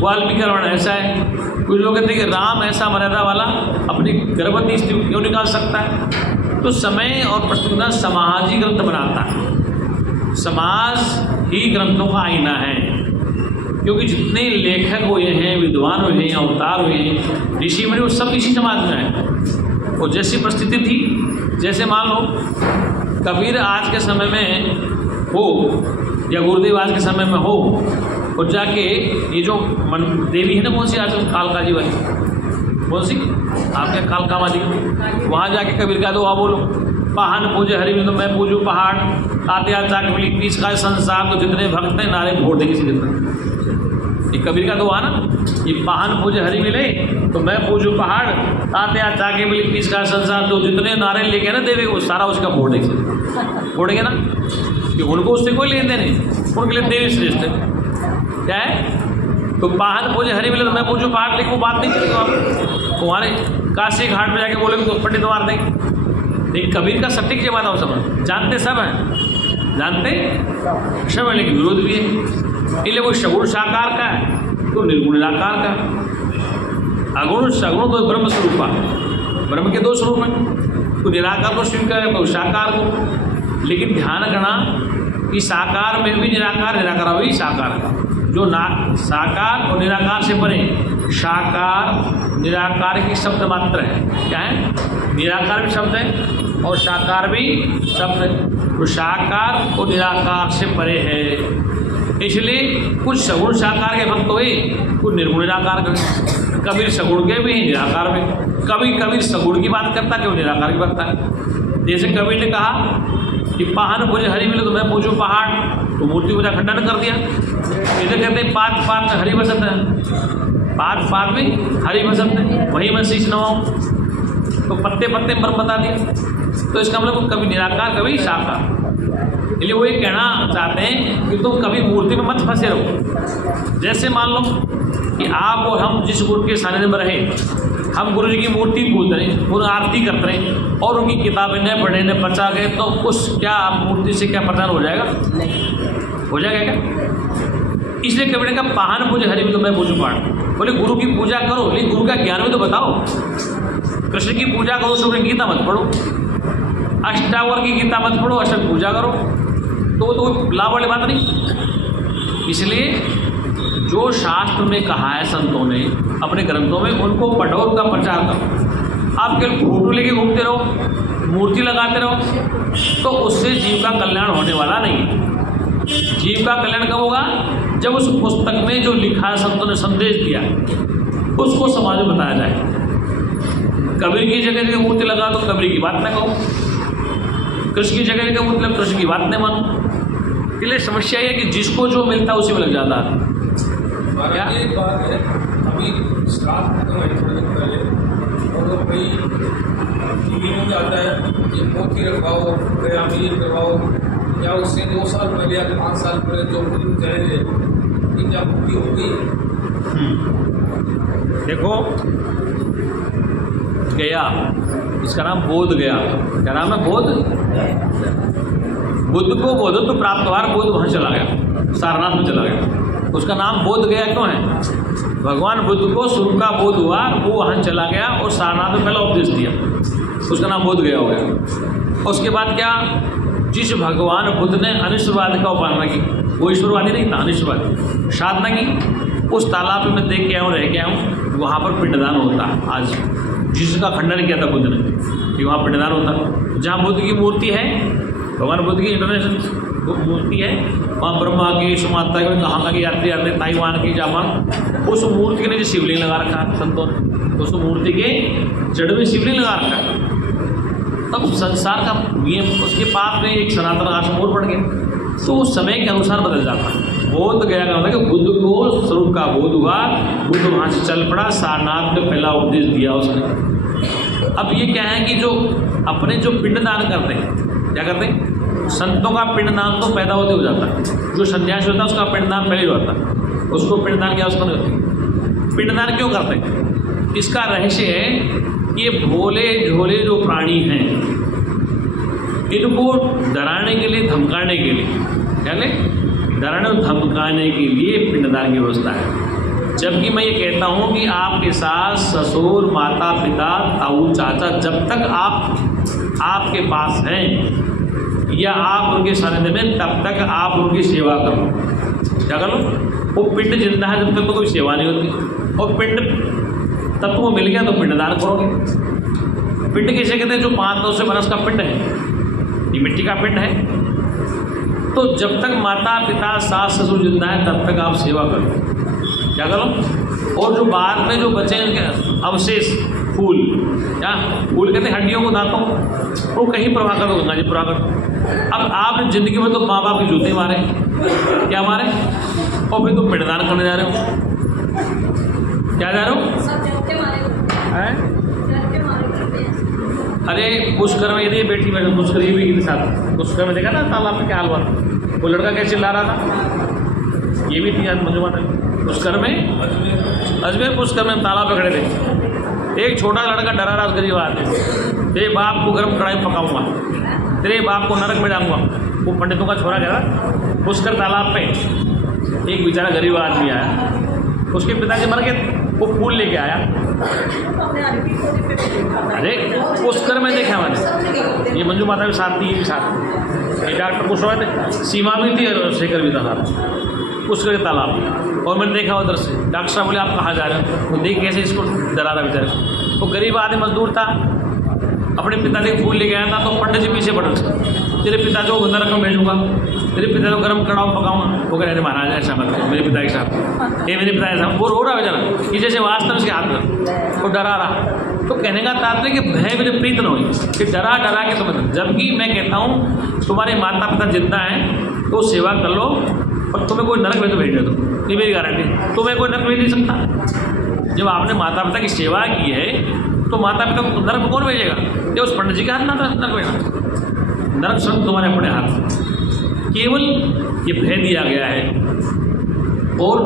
वाल्मीकि रामायण ऐसा है। कुछ लोग कहते हैं कि राम ऐसा मर्यादा वाला अपनी गर्भवती स्त्री क्यों निकाल सकता है। तो समय और परिस्थिति समाज ही ग्रंथ बनाता है, समाज ही ग्रंथों का आईना है। क्योंकि जितने लेखक हुए हैं, विद्वान हुए हैं, अवतार हुए हैं, ऋषि मुनि, वो सब इसी समाज में है। और जैसी परिस्थिति थी, जैसे मान लो कबीर आज के समय में हो या गुरुदेव आज के समय में हो, और जाके ये जो देवी है ना, कौन सी आज कालका जी वाली, कौन सी आपके कालका वाली, वहाँ जाके कबीर का दुआ बोलो, पहाड़ पूजे हरि में तो मैं पूजू पहाड़, आते चाक मिली पीस का संसार, तो जितने भक्त हैं नारे फोड़ देंगे सीधे पर। ये कबीर का दुआ ना, ये पहाड़ पूजे हरि मिले तो मैं पूजू पहाड़, आते चाके मिली पीस का संसार, तो जितने नारे लेके ना देवे वो सारा उसका फोड़ देंगे, फोड़ेंगे ना, कि उनको उससे कोई लेन देन नहीं, उनके लिए देवी श्रेष्ठ है। क्या है, तो पहाड़ पूजे हरि मिले तो मैं पूजू पहाड़, लेकिन वो बात नहीं चलेगी। आप तुम्हारे काशी घाट में जाके बोलेंगे तो पंडित मार देंगे। लेकिन कबीर का सटीक ये बात आप समझ, जानते सब हैं, जानते सब है, लेकिन विरोध भी है। इसलिए वो सगुण साकार का है तो निर्गुण निराकार का है। अगुण सगुण तो ब्रह्म स्वरूप है, ब्रह्म के 2 स्वरूप हैं, तो निराकार को स्वीकार है, तो साकार को। लेकिन ध्यान करना कि साकार में भी निराकार, निराकार भी साकार का, जो साकार और निराकार से परे, साकार निराकार की शब्द मात्र है। क्या है, निराकार भी शब्द है और साकार भी शब्द है, तो साकार और निराकार से परे है। इसलिए कुछ सगुण साकार के भक्त हुए, कुछ निर्गुण निराकार के। कबीर सगुण के भी निराकार में, कबीर सगुण की बात करता है, निराकार की बात करता है। जैसे कबीर ने कहा कि पहाड़ पूजे हरि मिले तो मैं पूजू पहाड़, तो मूर्ति पूजा खंडन कर दिया। इसे कहते हैं पात पात हरि भसत है, पात पात में हरि भसत है, वही मैं शीश नवाऊँ, तो पत्ते पत्ते ब्रह्म बता दिया। तो इसका मतलब कभी निराकार कभी साकार। इसलिए वो ये कहना चाहते हैं कि तुम कभी मूर्ति में मत फंसे रहो। जैसे मान लो कि आप और हम जिस गुरु के सानिध्य में रहे, हम गुरु जी की मूर्ति पूज रहे हैं, उन आरती करते रहे और उनकी किताबें न पढ़े न बचा गए, तो उस क्या मूर्ति से क्या प्रचार हो जाएगा? हो जाएगा क्या? इसलिए कबीर ने कहा पहाड़ पूजे हरि में तो मैं पूजू पहाड़। बोले गुरु की पूजा करो, लेकिन गुरु का ज्ञान भी तो बताओ। कृष्ण की पूजा करो, शुक्र की गीता मत पढ़ो, अष्टावर की गीता मत पढ़ो, अष्ट पूजा करो, तो लाभ वाली बात नहीं। इसलिए जो शास्त्र में कहा है संतों ने अपने ग्रंथों में, उनको पढ़ो, उनका प्रचार करो। आप केवल फोटो लेके घूमते रहो, मूर्ति लगाते रहो, तो उससे जीव का कल्याण होने वाला नहीं। जीव का कल्याण कब होगा? जब उस पुस्तक में जो लिखा है, संतों ने संदेश दिया, उसको समाज में बताया जाए। कबीर की जगह जगह मूर्ति लगा तो कबीर की बात न कहो, कृष्ण की जगह जगह मूर्ति लगा कृष्ण की बात न मानो। इसलिए समस्या ये है कि जिसको जो मिलता है उसी में लग जाता है। क्या एक बात है, अभी श्राद्ध खत्म है थोड़े दिन पहले, और भाई टीवी में आता है कि मोती रखवाओ, गयामीर करवाओ, या उससे 2 साल पहले या 5 साल पहले जो फिल्म चले थे, कि क्या मुक्ति होगी? देखो गया, इसका नाम बोध गया। क्या नाम है? बोध। बुद्ध को बोधत्व प्राप्त हुआ, बोध वहाँ चला गया, सारनाथ में चला गया। उसका नाम बोध गया क्यों है? भगवान बुद्ध को शुरू का बोध हुआ, वो वहाँ चला गया और सारनाथ में पहला उपदेश दिया, उसका नाम बोध गया हो गया। उसके बाद क्या, जिस भगवान बुद्ध ने अनिश्वरवाद का उपासना की, वो ईश्वरवादी नहीं था, अनिश्वरवादी साधना की, उस तालाब में देख के आऊँ, रह के आऊँ, वहाँ पर पिंडदान होता है। आज जिसका खंडन किया था बुद्ध ने कि वहाँ पिंडदान होता, जहाँ बुद्ध की मूर्ति है भगवान बुद्ध की इंटरनेशनल मूर्ति है, वहाँ ब्रह्मा की, सुमाता की, कहाँ की यात्री आते हैं, ताइवान की, जापान। उस मूर्ति के नीचे शिवलिंग लगा रखा है संतों ने, उस मूर्ति के जड़ में शिवलिंग लगा रखा है। तब संसार का ये उसके पास में एक सनातन आश्रम और बढ़ गया, तो उस समय के अनुसार बदल जाता है। बोध गया का मतलब कि बुद्ध को स्वरूप का बोध हुआ, बुद्ध वहाँ से चल पड़ा, सारनाथ में पहला उपदेश दिया उसने। अब ये क्या है कि जो अपने जो पिंडदान करते हैं, क्या करते हैं, संतों का पिंडदान तो पैदा होते हो जाता है, जो सन्यासी होता है उसका पिंडदान पहले होता है, उसको पिंडदान क्या उसको नहीं होती। पिंडदान क्यों करते हैं, इसका रहस्य है कि ये भोले झोले जो प्राणी हैं, इनको डराने के लिए, धमकाने के लिए, क्या लें, डराने और धमकाने के लिए पिंडदान की व्यवस्था है। जबकि मैं ये कहता हूँ कि आपके साथ ससुर, माता पिता, ताऊ चाचा जब तक आपके पास हैं या आप उनके सानिध्य में, तब तक आप उनकी सेवा करो। क्या करो, वो पिंड जिंदा है जब तक तो कोई सेवा नहीं होती, और पिंड तब वो मिल गया तो पिंडदान करोगे। पिंड किसे कहते हैं, जो 5-9 से बरस का पिंड है, ये मिट्टी का पिंड है। तो जब तक माता पिता सास ससुर जिंदा है तब तक आप सेवा करो, क्या करो। और जो बाद में जो बचे अवशेष, फूल, क्या फूल कहते हैं हड्डियों को, दांतों को, वो कहीं प्रवाह करो, गंगा जी प्रवाह करो। अब आप जिंदगी में तो माँ बाप की जूते मारे, क्या मारे, और फिर तुम पिंडदान करने जा रहे हो, क्या जा रहे हो, अरे पुष्कर में यदि बेटी बैठे, पुष्कर ये भी साथ, पुष्कर में देखा ना तालाब में क्या हाल हुआ, वो लड़का कैसे चिल्ला रहा था, ये भी थी आज मंजू माता पुष्कर में, अजमेर पुष्कर में तालाब पे खड़े थे। एक छोटा लड़का डरा रहा गरीब आदमी, तेरे बाप को गर्म कढ़ाई पकाऊंगा, तेरे बाप को नरक में डालूंगा। वो पंडितों का छोरा गया पुष्कर तालाब पे, एक बेचारा गरीब आदमी आया, उसके पिताजी मर गए, वो फूल लेके आया। अरे पुष्कर में देखा मैंने, ये मंजू माता भी साथ थी, ये भी साथ, ये डॉक्टर पूछ रहे थे, सीमा भी थी और शेखर भी था पुष्कर के तालाब। और मैंने देखा उधर से, डॉक्टर साहब बोले आप कहाँ जा रहे हो, वो देख कैसे इसको डरा रहा बेचारा। वो गरीब आदमी मजदूर था, अपने पिताजी को फूल लेके आया था, तो पंडित जी पीछे पड़ रहे, तेरे पिताजी को नरक में भेजूंगा, तेरे पिता को गर्म कड़ाव पकाऊंगा। वो कह रहे महाराज ऐसा मत करो, मेरे पिता के साथ, ये मेरे पिता के साथ। वो रो रहा बेचारा कि जैसे वास्तव उसके हाथ में, वो डरा रहा। तो कहने का तात्पर्य कि भय मेरे प्रीत न हुई, कि डरा के समझ। जबकि मैं कहता हूँ तुम्हारे माता पिता जिंदा हैं तो सेवा कर लो, और तुम्हें कोई नरक में तो भेज दे दो, ये मेरी गारंटी, तुम्हें कोई नरक भेज नहीं सकता। जब आपने माता पिता की सेवा की है तो माता पिता को नरक कौन भेजेगा, ये उस पंडित जी का हाथ ना नरक भेजना, नरक स्वयं तुम्हारे अपने हाथ। केवल ये भय दिया गया है, और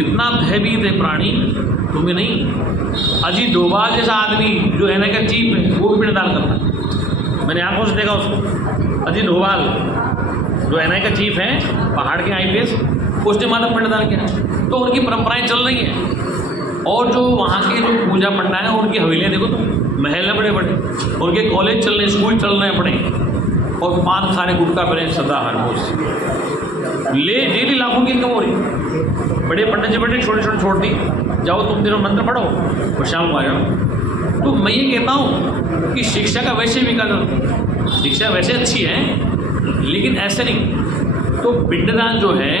इतना भयभीत है प्राणी, तुम्हें नहीं। अजीत डोभाल जैसा आदमी जो है ना का चीफ है, वो भी पिंडदान करता है, मैंने आंखों से देखा उसको। अजीत डोभाल जो एनआई का चीफ है, पहाड़ के IPS, उसने माता पिंडदान किया। तो उनकी परंपराएं चल रही हैं, और जो वहाँ के जो पूजा पंडाल हैं उनकी हवेलियाँ देखो तो, महल है बड़े बड़े, उनके कॉलेज चल रहे हैं, स्कूल चल रहे हैं बड़े, और पान खाने गुटखा पहने सदा हर रोज ले डेली लाखों की इनकम हो रही। बड़े पंडित जी बड़े छोटे छोटे छोड़ दी, जाओ तुम दिनों मंत्र पढ़ो और शाम को आ जाओ। तो मैं ये कहता हूँ कि शिक्षा का वैसे भी कदर, शिक्षा वैसे अच्छी है, लेकिन ऐसे नहीं। तो पिंडदान जो है,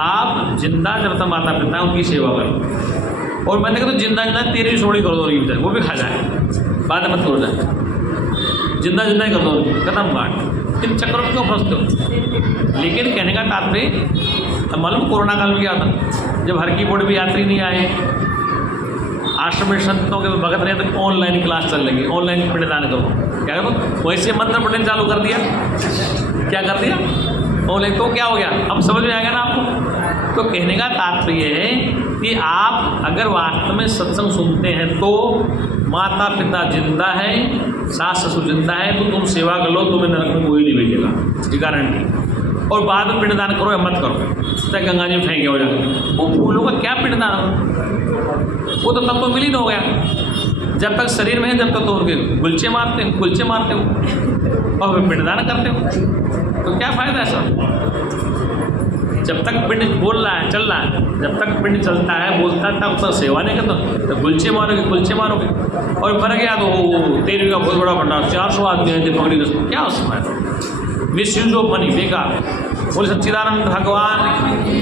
आप जिंदा जब तक माता पिता उनकी सेवा करो, और मैंने कहा तो जिंदा जिंदा तेरी सोड़ी कर दो, वो भी खा जाए, बाद में मत करो जाए, जिंदा जिंदा ही कर दो, खत्म बात, इन चक्करों में क्यों फंसते हो। लेकिन कहने का तात्पर्य, मालूम कोरोना काल में क्या था, जब हर की बोर्ड भी यात्री नहीं आए, आश्रम में संतों के भगत रहे, तो ऑनलाइन क्लास चल लगी, ऑनलाइन पिंडदान करो, क्या करो, वैसे मंत्र पढ़ने चालू कर दिया, क्या कर दिया ऑनलाइन। तो क्या हो गया, अब समझ में आएगा ना आपको। तो कहने का तात्पर्य है कि आप अगर वास्तव में सत्संग सुनते हैं तो माता पिता जिंदा है, सास ससुर जिंदा है, तो तुम सेवा कर लो, तुम्हें नरक में कोई नहीं भेजेगा, ये गारंटी। और बाद में पिंडदान करो या मत करो, चाहे गंगा जी में फेंके हो जाए, वो फूलों का क्या पिंडदान हो, वो तो तब तो विलीन हो गया। जब तक शरीर में है तब तक तो उनके गुलचे मारते हो, और फिर पिंडदान करते हो, तो क्या फायदा है सर। जब तक पिंड बोल रहा है, चल रहा है, जब तक पिंड चलता है, बोलता है, तब तक सेवा नहीं करता, तो गुलचे मारोगे, और मर गया तो तेरी का बहुत बड़ा भंडार, 400 आदमी हैं, पकड़ी दोस्तों, क्या उसमें मिसयूज ऑफ मनी, बेकार। बोले सच्चिदानंद भगवान की।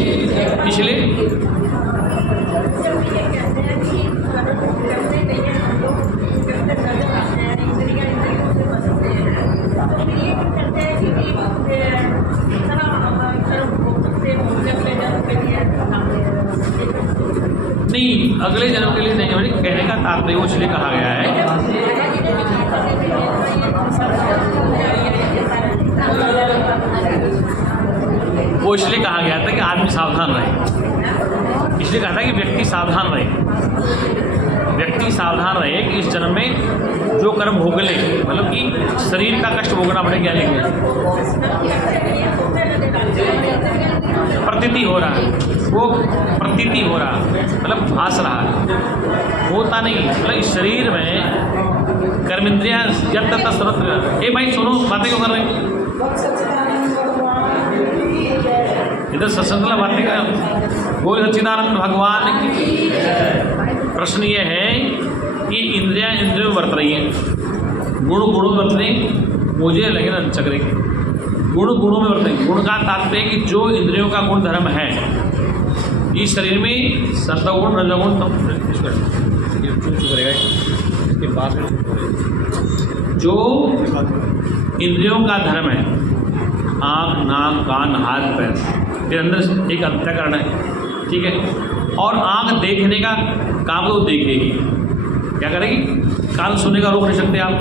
इसलिए नहीं, अगले जन्म के लिए नहीं, बड़ी कहने का तात्पर्य वो इसलिए कहा गया है, वो इसलिए कहा गया था कि आदमी सावधान रहे। इसलिए कहा था कि व्यक्ति सावधान रहे, व्यक्ति सावधान रहे कि इस जन्म में जो कर्म भोग ले, मतलब कि शरीर का कष्ट भोगना पड़े, क्या लिखे प्रतीति हो रहा है, वो प्रतीति हो रहा है, मतलब भास रहा है, होता नहीं। मतलब इस शरीर में कर्मेंद्रियां जब तक सर्वत्र। ए भाई सुनो, बातें क्यों कर रहे हैं इधर? सत्संग बातें कर। बोल सच्चिदानंद भगवान की। प्रश्न ये है कि इंद्रियां इंद्रियों में वर्त रही हैं, गुण गुणों में वर्त रही, मुझे लगे ना चक्रे, गुण गुणों में वर्त रही। गुण का तात्पर्य कि जो इंद्रियों का गुण धर्म है इस शरीर में, सत्वगुण रजोगुण, इसके बाद जो इंद्रियों का धर्म है, आँख नाक कान हाथ पैर, फिर अंदर एक अंतःकरण है, ठीक है। और आँख देखने का काम तो देखेगी, क्या करेगी? कान सुनने का रोक नहीं सकते आप।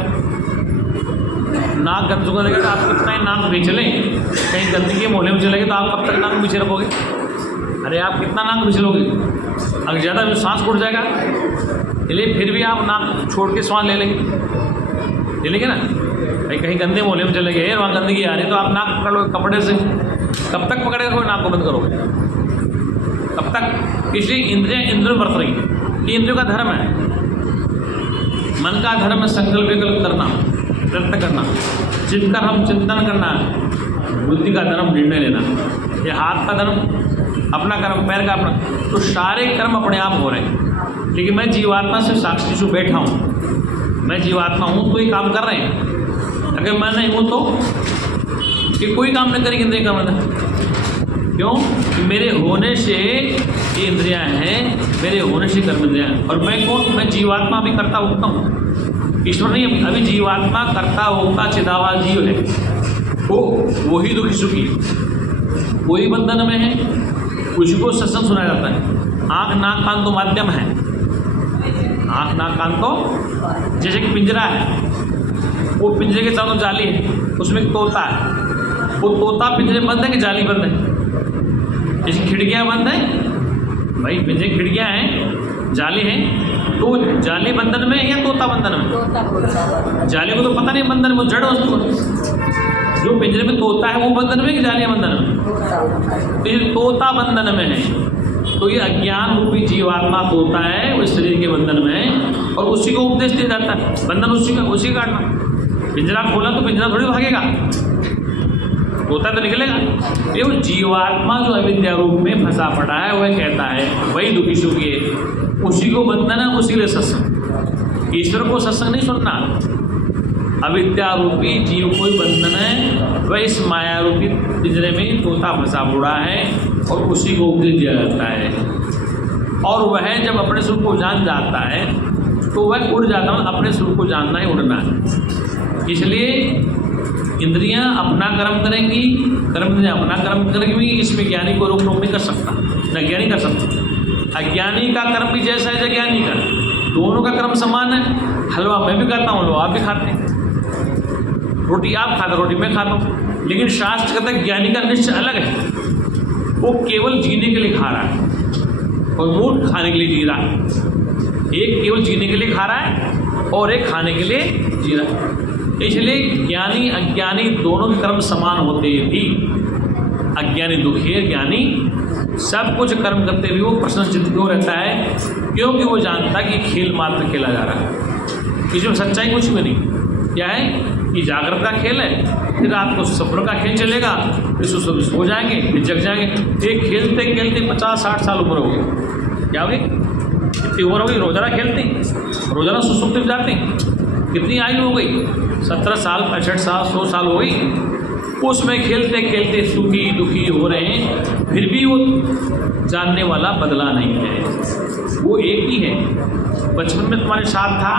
नाक गंद सुखा देगा तो आप कितना ही नाक भी चलें, कहीं गंदगी के मोहल्ले में चलेंगे तो आप कब तक नाक पीछे रखोगे? अरे आप कितना नाक पीछे लोगे? अगर ज़्यादा सांस उड़ जाएगा, इसलिए फिर भी आप नाक छोड़ के सांस ले लेंगे ना। भाई कहीं गंदे मोहल्ले में चले गए, वहाँ गंदगी आ रही है तो आप नाक पकड़ लो कपड़े से, कब तक पकड़े रखोगे? नाक को बंद करोगे कब तक? इसलिए इंद्रियां इंद्रियों बरत रही है, ये इंद्रियों का धर्म है। मन का धर्म है संकल्प विकल्प करना, प्रयत्न करना, चिंतन हम चिंतन करना, बुद्धि का धर्म निर्णय लेना, ये हाथ का धर्म अपना कर्म, पैर का अपना। तो सारे कर्म अपने आप हो रहे हैं, लेकिन मैं जीवात्मा से साक्षी से बैठा हूँ, मैं जीवात्मा हूँ तो ये काम कर रहे हैं। अगर मैं नहीं हूँ तो कि कोई काम नहीं करेगी इंद्रिय का मतलब। क्यों? कि मेरे होने से ये इंद्रियां हैं, मेरे होने से कर्म इंद्रियां हैं। और मैं कौन? मैं जीवात्मा भी करता होता हूँ, ईश्वर नहीं। अभी जीवात्मा करता होता चिदाभास जीव है, वही दुखी सुखी, वही बंधन में है, उसी को सत्संग सुनाया जाता है। आँख नाक कान तो माध्यम है, आँख नाक कान तो जैसे कि पिंजरा है, वो पिंजरे के चारों जाली है, उसमें एक तोता है, वो तोता पिंजरे बंद है कि जाली बंद है? जैसे खिड़कियाँ बंद है भाई, पिंजरे खिड़कियाँ हैं, जाली हैं, तो जाली बंधन में या तोता बंधन में? जाली को तो पता नहीं बंधन में, जड़ वस्तु। जो पिंजरे में तोता है वो बंधन में कि जालियाँ बंधन में? तो ये तोता बंधन में है, तो ये अज्ञान रूपी जीवात्मा तोता है, वो शरीर के बंधन में है, और उसी को उपदेश दिया जाता है, बंधन उसी का काटना। पिंजरा खोला तो पिंजरा थोड़ी भागेगा, तोता तो निकलेगा। ये वो जीवात्मा जो अविद्या रूप में फंसा पड़ा है, वह कहता है वही दुखी सुखी है, उसी को बंधन है, उसी लिए सत्संग। ईश्वर को सत्संग नहीं सुनना, अविद्या रूपी जीव को ही बंधन है, वह इस माया रूपी पिंजरे में तोता फंसा पड़ा है, और उसी को उपदेश दिया जाता है। और वह जब अपने स्वरूप को जान जाता है तो वह उड़ जाता है, अपने स्वरूप को जानना ही उड़ना है। इसलिए इंद्रियां अपना कर्म करेंगी, कर्म इंद्रियां अपना कर्म करेंगी, इसमें ज्ञानी को रोक टोक नहीं कर सकता, न ज्ञानी कर सकता। अज्ञानी का कर्म भी जैसा है ज्ञानी का, दोनों का कर्म समान है। हलवा मैं भी खाता हूँ, हलवा आप भी खाते हैं, रोटी आप खाते, रोटी मैं खाता हूँ, लेकिन शास्त्र कहता है ज्ञानी का निश्चय अलग है। वो केवल जीने के लिए खा रहा है और मूर्ख खाने के लिए जी रहा है। एक केवल जीने के लिए खा रहा है और एक खाने के लिए जी रहा है। इसलिए ज्ञानी अज्ञानी दोनों के कर्म समान होते भी, अज्ञानी दुखी है, ज्ञानी सब कुछ कर्म करते हुए वो प्रसन्नचित्त क्यों रहता है? क्योंकि वो जानता है कि खेल मात्र खेला जा रहा है, इसमें सच्चाई कुछ भी नहीं। क्या है कि जागृत का खेल है, फिर रात को सपनों का खेल चलेगा, फिर सो जाएंगे, फिर जग जाएंगे। एक खेलते खेलते 50-60 साल उम्र हो गई, क्या हो गई? इतनी उम्र हो गई, रोजाना खेलते, रोजाना सुसुप्ति में जाते, कितनी आयु हो गई? 17 साल, 65 साल, 100 साल हो गई। उसमें खेलते खेलते सुखी दुखी हो रहे हैं, फिर भी वो जानने वाला बदला नहीं है, वो एक ही है। बचपन में तुम्हारे साथ था,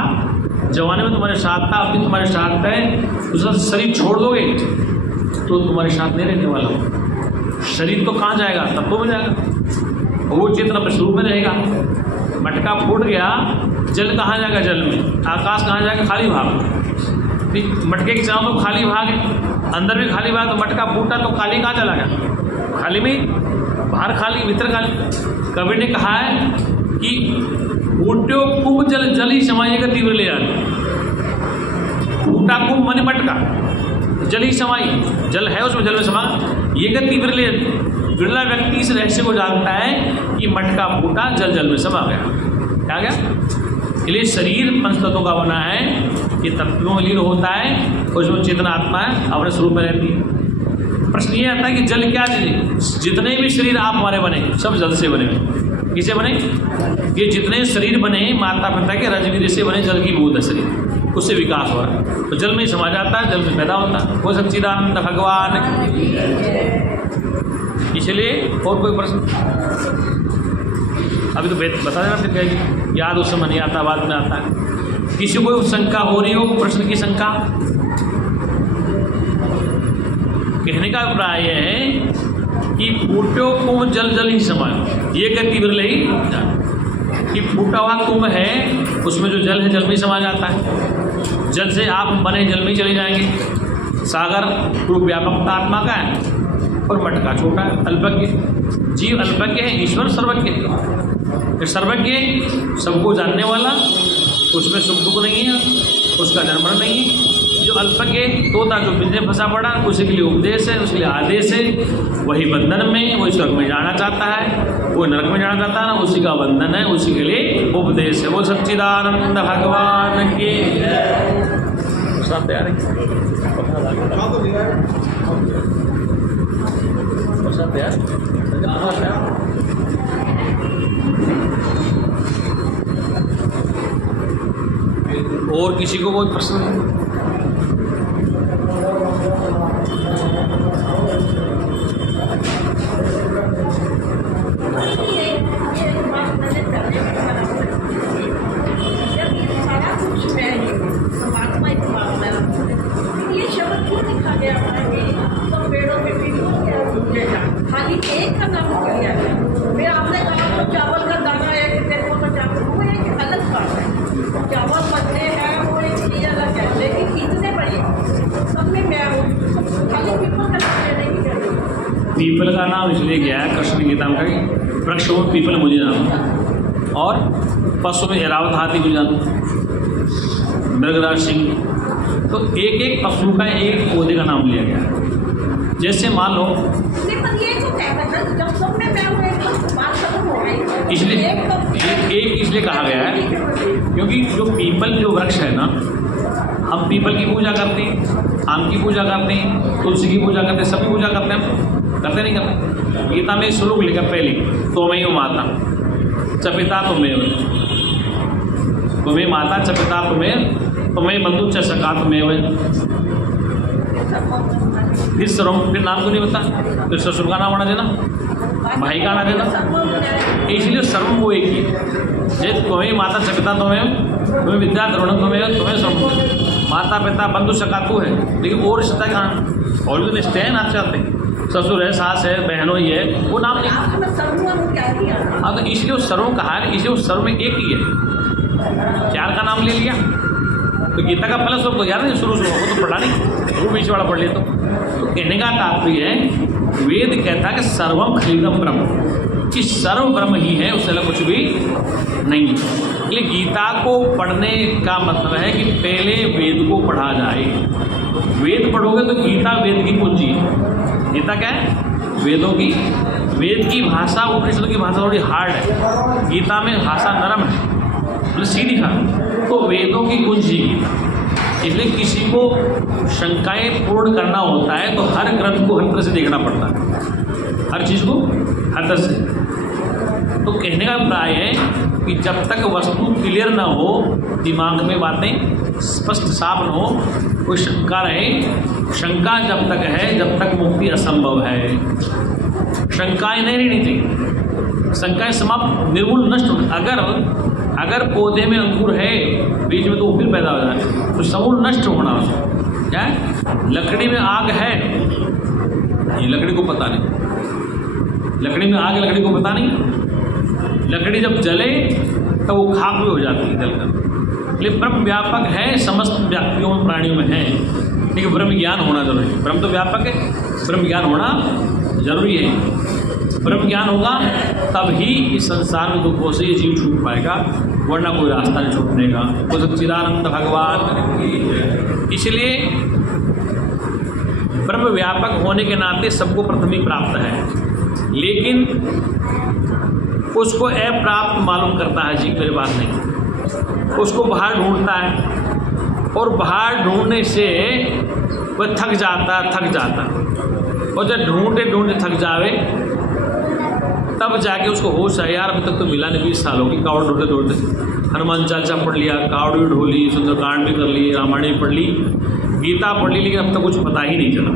जवानी में तुम्हारे साथ था, अभी तुम्हारे साथ है, दूसरा शरीर छोड़ दोगे तो तुम्हारे साथ नहीं रहने वाला हो। शरीर तो कहाँ जाएगा, तत्वों में जाएगा, वो चेतना अपने स्वरूप में रहेगा। मटका फूट गया, जल कहाँ जाएगा, जल में। आकाश कहाँ जाएगा, खाली भाग। मटके के चारों तो खाली भाग है, अंदर भी खाली भाग, तो मटका फूटा तो खाली कहाँ चला गया, खाली में, बाहर खाली भीतर खाली। कबीर ने कहा है कि फूट्यो कुंभ जल, जल ही समाइएगा तीव्र ले जाए। फूटा कुंभ माने मटका, जल ही समाई, जल है उसमें, जल में समा, ये का तीव्र ले। बिरला व्यक्ति इस रहस्य को जानता है कि मटका फूटा, जल जल में समा गया। क्या गया? इसलिए शरीर पंच तत्वों का बना है, ये तत्वों में लीन होता है, और जो चेतना आत्मा है अपने स्वरूप में रहती है। प्रश्न ये आता है कि जल क्या चीज? जितने भी शरीर आप हमारे बने सब जल से बने हुए। किसे बने? ये जितने शरीर बने माता पिता के रजवीर से बने, जल की बूंद है शरीर, उससे विकास हो रहा है, तो जल में ही समा जाता है, जल में पैदा होता है। वो सच्चिदानंद भगवान। इसलिए और कोई प्रश्न? अभी तो बता देना, फिर कहेगी याद उस समय नहीं आता, बाद में आता है। किसी को शंका हो रही हो, प्रश्न की शंका? कहने का अभिप्राय है कि फूटो कुंभ जल जल ही समायो, ये कहती बिरले ही कि फूटा हुआ कुंभ है, उसमें जो जल है जल में ही समा जाता है। जल से आप बने, जल में ही चले जाएंगे। सागर रूप व्यापकता आत्मा का है, और मटका छोटा है, अल्पज्ञ। जीव अल्पज्ञ है, ईश्वर सर्वज्ञ है। सर्वज्ञ सबको जानने वाला, उसमें सुख दुख नहीं है, उसका जन्म नहीं है। जो अल्पज्ञ तोता जो बिजने फंसा पड़ा, उसी के लिए उपदेश है, उसके लिए आदेश है। वही बंधन में, वही स्वर्ग में जाना चाहता है, वो नरक में जाना चाहता है ना, उसी का बंधन है, उसी के लिए उपदेश है। वो सच्चिदानंद भगवान के और किसी को कोई प्रश्न? खाली एक का नाम किया है, फिर आपने कहा तो चावल का दाना है कि तेरे को तो चावल, वो एक अलग बात है। चावल बनते हैं वो एक चीज अलग है, लेकिन कितने बड़ी सब में मैं हूँ, खाली पीपल का नाम लेने की जरूरत। पीपल का नाम इसलिए गया है कृष्ण गीता में, वृक्ष में पीपल मुझे नाम, और पशु में एरावत हाथी मुझे नाम, मृगराज सिंह। तो एक एक पशु का एक पौधे का नाम लिया गया। जैसे मान लो, इसलिए एक इसलिए कहा गया है क्योंकि जो पीपल जो वृक्ष है ना, हम पीपल की पूजा करते हैं, आम की पूजा करते हैं, तुलसी की पूजा करते हैं, सभी पूजा करते हैं, करते नहीं करते? गीता में श्लोक लिखा पहले, त्वमेव माता च पिता त्वमेव, तुम्हें माता च पिता तुम्हें बंधु च सखा त्वमेव। फिर सर्व, फिर नाम को नहीं बता, फिर ससुर का नाम आना देना, भाई का आना देना। इसलिए सर्व वो एक ही, जैसे तुम्हें माता च पिता तुम्हें विद्या द्रोण तुम्हें सर्व, माता पिता बंधु सखा तू है, लेकिन और रिश्ता कहाँ? और भी रिश्ते हैं ना चाहते, ससुर है, सास है, बहनों ही है, वो नाम नहीं। हाँ, तो इसलिए उस सर्व कहा है, इसलिए उस सर्व में एक ही है, चार का नाम ले लिया। तो गीता का पहला श्लोक तो याद नहीं, शुरू वो तो पढ़ा नहीं, वो बीच वाला पढ़ ले। तो कहने का तात्पर्य है, वेद कहता है कि सर्वम खलीदम ब्रह्म, कि सर्व ब्रह्म ही है, उससे अलग कुछ भी नहीं है। इसलिए गीता को पढ़ने का मतलब है कि पहले वेद को पढ़ा जाए। वेद पढ़ोगे तो गीता वेद की कुंजी है। गीता क्या है? वेदों की, वेद की भाषा, उपनिषद की भाषा थोड़ी हार्ड है, गीता में भाषा नरम है, मतलब सीधी था। तो वेदों की कुंजी गीता, इसलिए किसी को शंकाएं पूर्ण करना होता है तो हर ग्रंथ को हर तरह से देखना पड़ता है, हर चीज़ को हर तरह से। तो कहने का अभिप्राय है कि जब तक वस्तु क्लियर ना हो, दिमाग में बातें स्पष्ट साफ न हो, कोई शंका रहे। शंका जब तक है जब तक मुक्ति असंभव है। शंकाएं नहीं रहनी चाहिए, शंकाएं समाप्त निर्मूल नष्ट हो। अगर पौधे में अंकुर है बीज में तो वो फिर पैदा हो जाए तो समूल नष्ट होना उसको। क्या है? लकड़ी में आग है, ये लकड़ी को पता नहीं, लकड़ी में आग लकड़ी को पता नहीं। लकड़ी जब जले तो वो खाक भी हो जाती है जलकर। इसलिए ब्रह्म व्यापक है, समस्त व्यक्तियों में प्राणियों में है, लेकिन ब्रह्म ज्ञान होना जरूरी है। ब्रह्म तो व्यापक है, ब्रह्म ज्ञान होना जरूरी है। ब्रह्म ज्ञान होगा तब ही इस संसार में दुखों से ये जीव छूट पाएगा, वरना कोई रास्ता नहीं छूटने का। वो सच्चिदानंद भगवान। इसलिए ब्रह्म व्यापक होने के नाते सबको प्रथमी प्राप्त है, लेकिन उसको अप्राप्त मालूम करता है जीव, मेरे पास नहीं। उसको बाहर ढूंढता है और बाहर ढूंढने से वह थक जाता। और जब ढूंढते ढूंढते थक जावे तब जाके उसको होश है, यार अभी तक तो मिला नहीं, 20 साल होगी कावड़ ढूंढते ढूंढते। हनुमान चालीसा पढ़ लिया, कावड़ भी ढूंढ ली, सुंदरकांड भी कर ली, रामायण भी पढ़ ली, गीता पढ़ ली, लेकिन अब तक कुछ पता ही नहीं चला।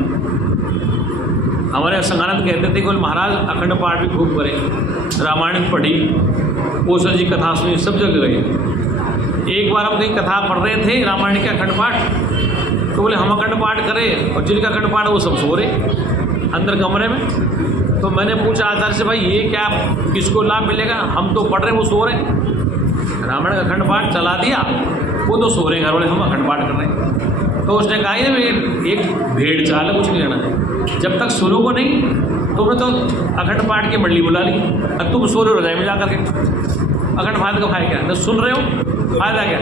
हमारे संगानंद कहते थे कि महाराज अखंड पाठ भी खूब करे, रामायण पढ़ी, ओशो जी कथा सुनी, सब जगह गए। एक बार हम कहीं कथा पढ़ रहे थे रामायण के अखंड पाठ, तो बोले हम अखंड पाठ करें, और जिनका अखंड पाठ वो सब सो रहे अंदर कमरे में। तो मैंने पूछा आचार्य से, भाई ये क्या, किसको लाभ मिलेगा? हम तो पढ़ रहे, वो सो रहे। रामायण का अखंड पाठ चला दिया, वो तो सो रहे घर वाले, हम अखंड पाठ कर रहे हैं। तो उसने कहा ये एक भेड़ चाल है, कुछ नहीं लेना है, जब तक सुनोगे नहीं तुमने तो अखंड पाठ की मंडली बुला ली, अब तुम सो रहे हो रजाई में जा करके। अखंड पाठ का फायदा क्या? न सुन रहे हो, फायदा क्या?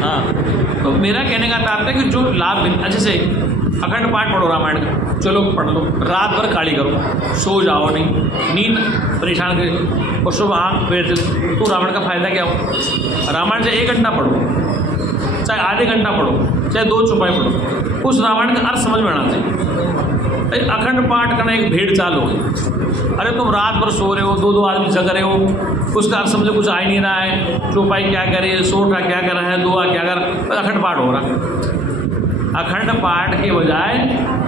हाँ, तो मेरा कहने का तात्पर्य कि जो लाभ अच्छे से अखंड पाठ पढ़ो रामायण का, चलो पढ़ लो, रात भर काली करो, सो जाओ नहीं, नींद परेशान करे, और सुबह आँख पेट तो रामायण का फायदा क्या हो? रामायण से 1 घंटा पढ़ो, चाहे आधे घंटा पढ़ो, चाहे 2 चौपाई पढ़ो, उस रामायण का अर्थ समझ में आना चाहिए। अखंड पाठ करना एक भेड़ चाल हो गई। अरे तुम रात भर सो रहे हो, 2 आदमी जग रहे हो, उसका अर्थ समझो कुछ आ ही नहीं रहा है, चौपाई क्या कर रही है, सोटा क्या कर रहा है, दुआ क्या कर, अखंड पाठ हो रहा है। अखंड पाठ के बजाय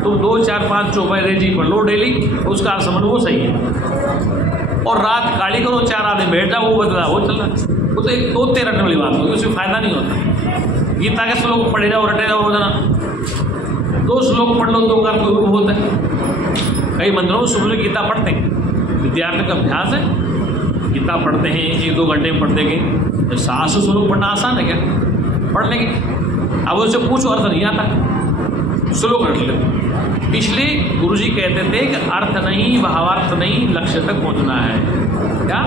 तुम 2, 4, 5 चौपाई रेजी पढ़ लो डेली, उसका अर्थ समझ वो सही है। और रात काली करो, 4 आदमी बैठ जाओ, वो बदला वो चल रहा है, वो तो एक 2 रटने वाली बात होगी, उसमें फायदा नहीं होता। गीता के श्लोक पढ़े जाओ, रटे जाओ रोजाना, 2 श्लोक पढ़ लो तो का कोई होता है। कई मंदिरों में सुबह गीता पढ़ते हैं, विद्यार्थी का अभ्यास है, गीता पढ़ते हैं, 1-2 घंटे में पढ़ते गए। 700 श्लोक पढ़ना आसान है क्या? पढ़ लेंगे। अब उससे पूछो अर्थ नहीं आता, श्लोक रट लेते। इसलिए गुरुजी कहते थे कि अर्थ नहीं, भावार्थ नहीं, लक्ष्य तक पहुंचना है। क्या?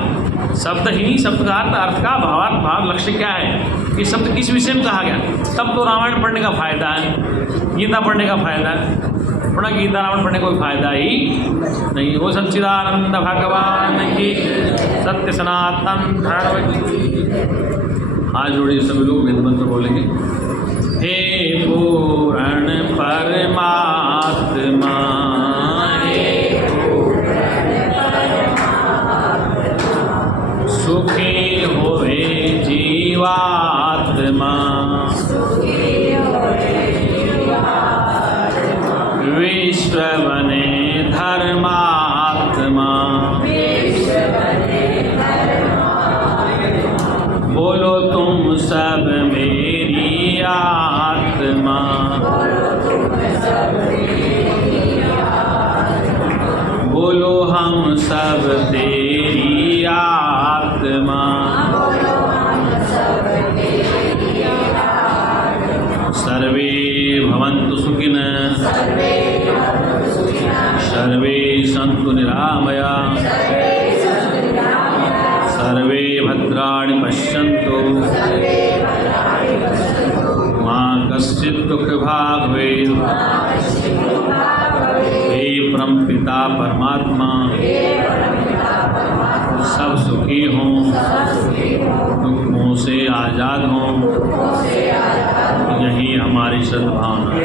शब्द ही नहीं, शब्द का अर्थ का भावार्थ, भाव लक्ष्य क्या है, कि शब्द किस विषय में कहा गया, तब तो रामायण पढ़ने का फायदा है, गीता पढ़ने का फायदा है। वरना गीता रामायण पढ़ने कोई फायदा ही नहीं। हो सच्चिदानंद भगवान की, सत्य सनातन धर्म की। आज जोड़िए सभी लोग वेद मंत्र बोलेंगे। हे पूर्ण परमात्मा, सुखी होए जीवात्मा, विश्व बने धर्मात्मा, बोलो तुम सब मेरी आत्मा, बोलो हम सब तेरी आत्मा, सर्वे भवन्तु सुखिनः, सर्वे सन्तु निरामया, सर्वे भद्राणि पश्यन्तु, मा कश्चित् दुःखभाग् भवेत्। हे परमपिता परमात्मा, सब सुखी हों, दुखों से आज़ाद हों, यही हमारी सद्भावना है।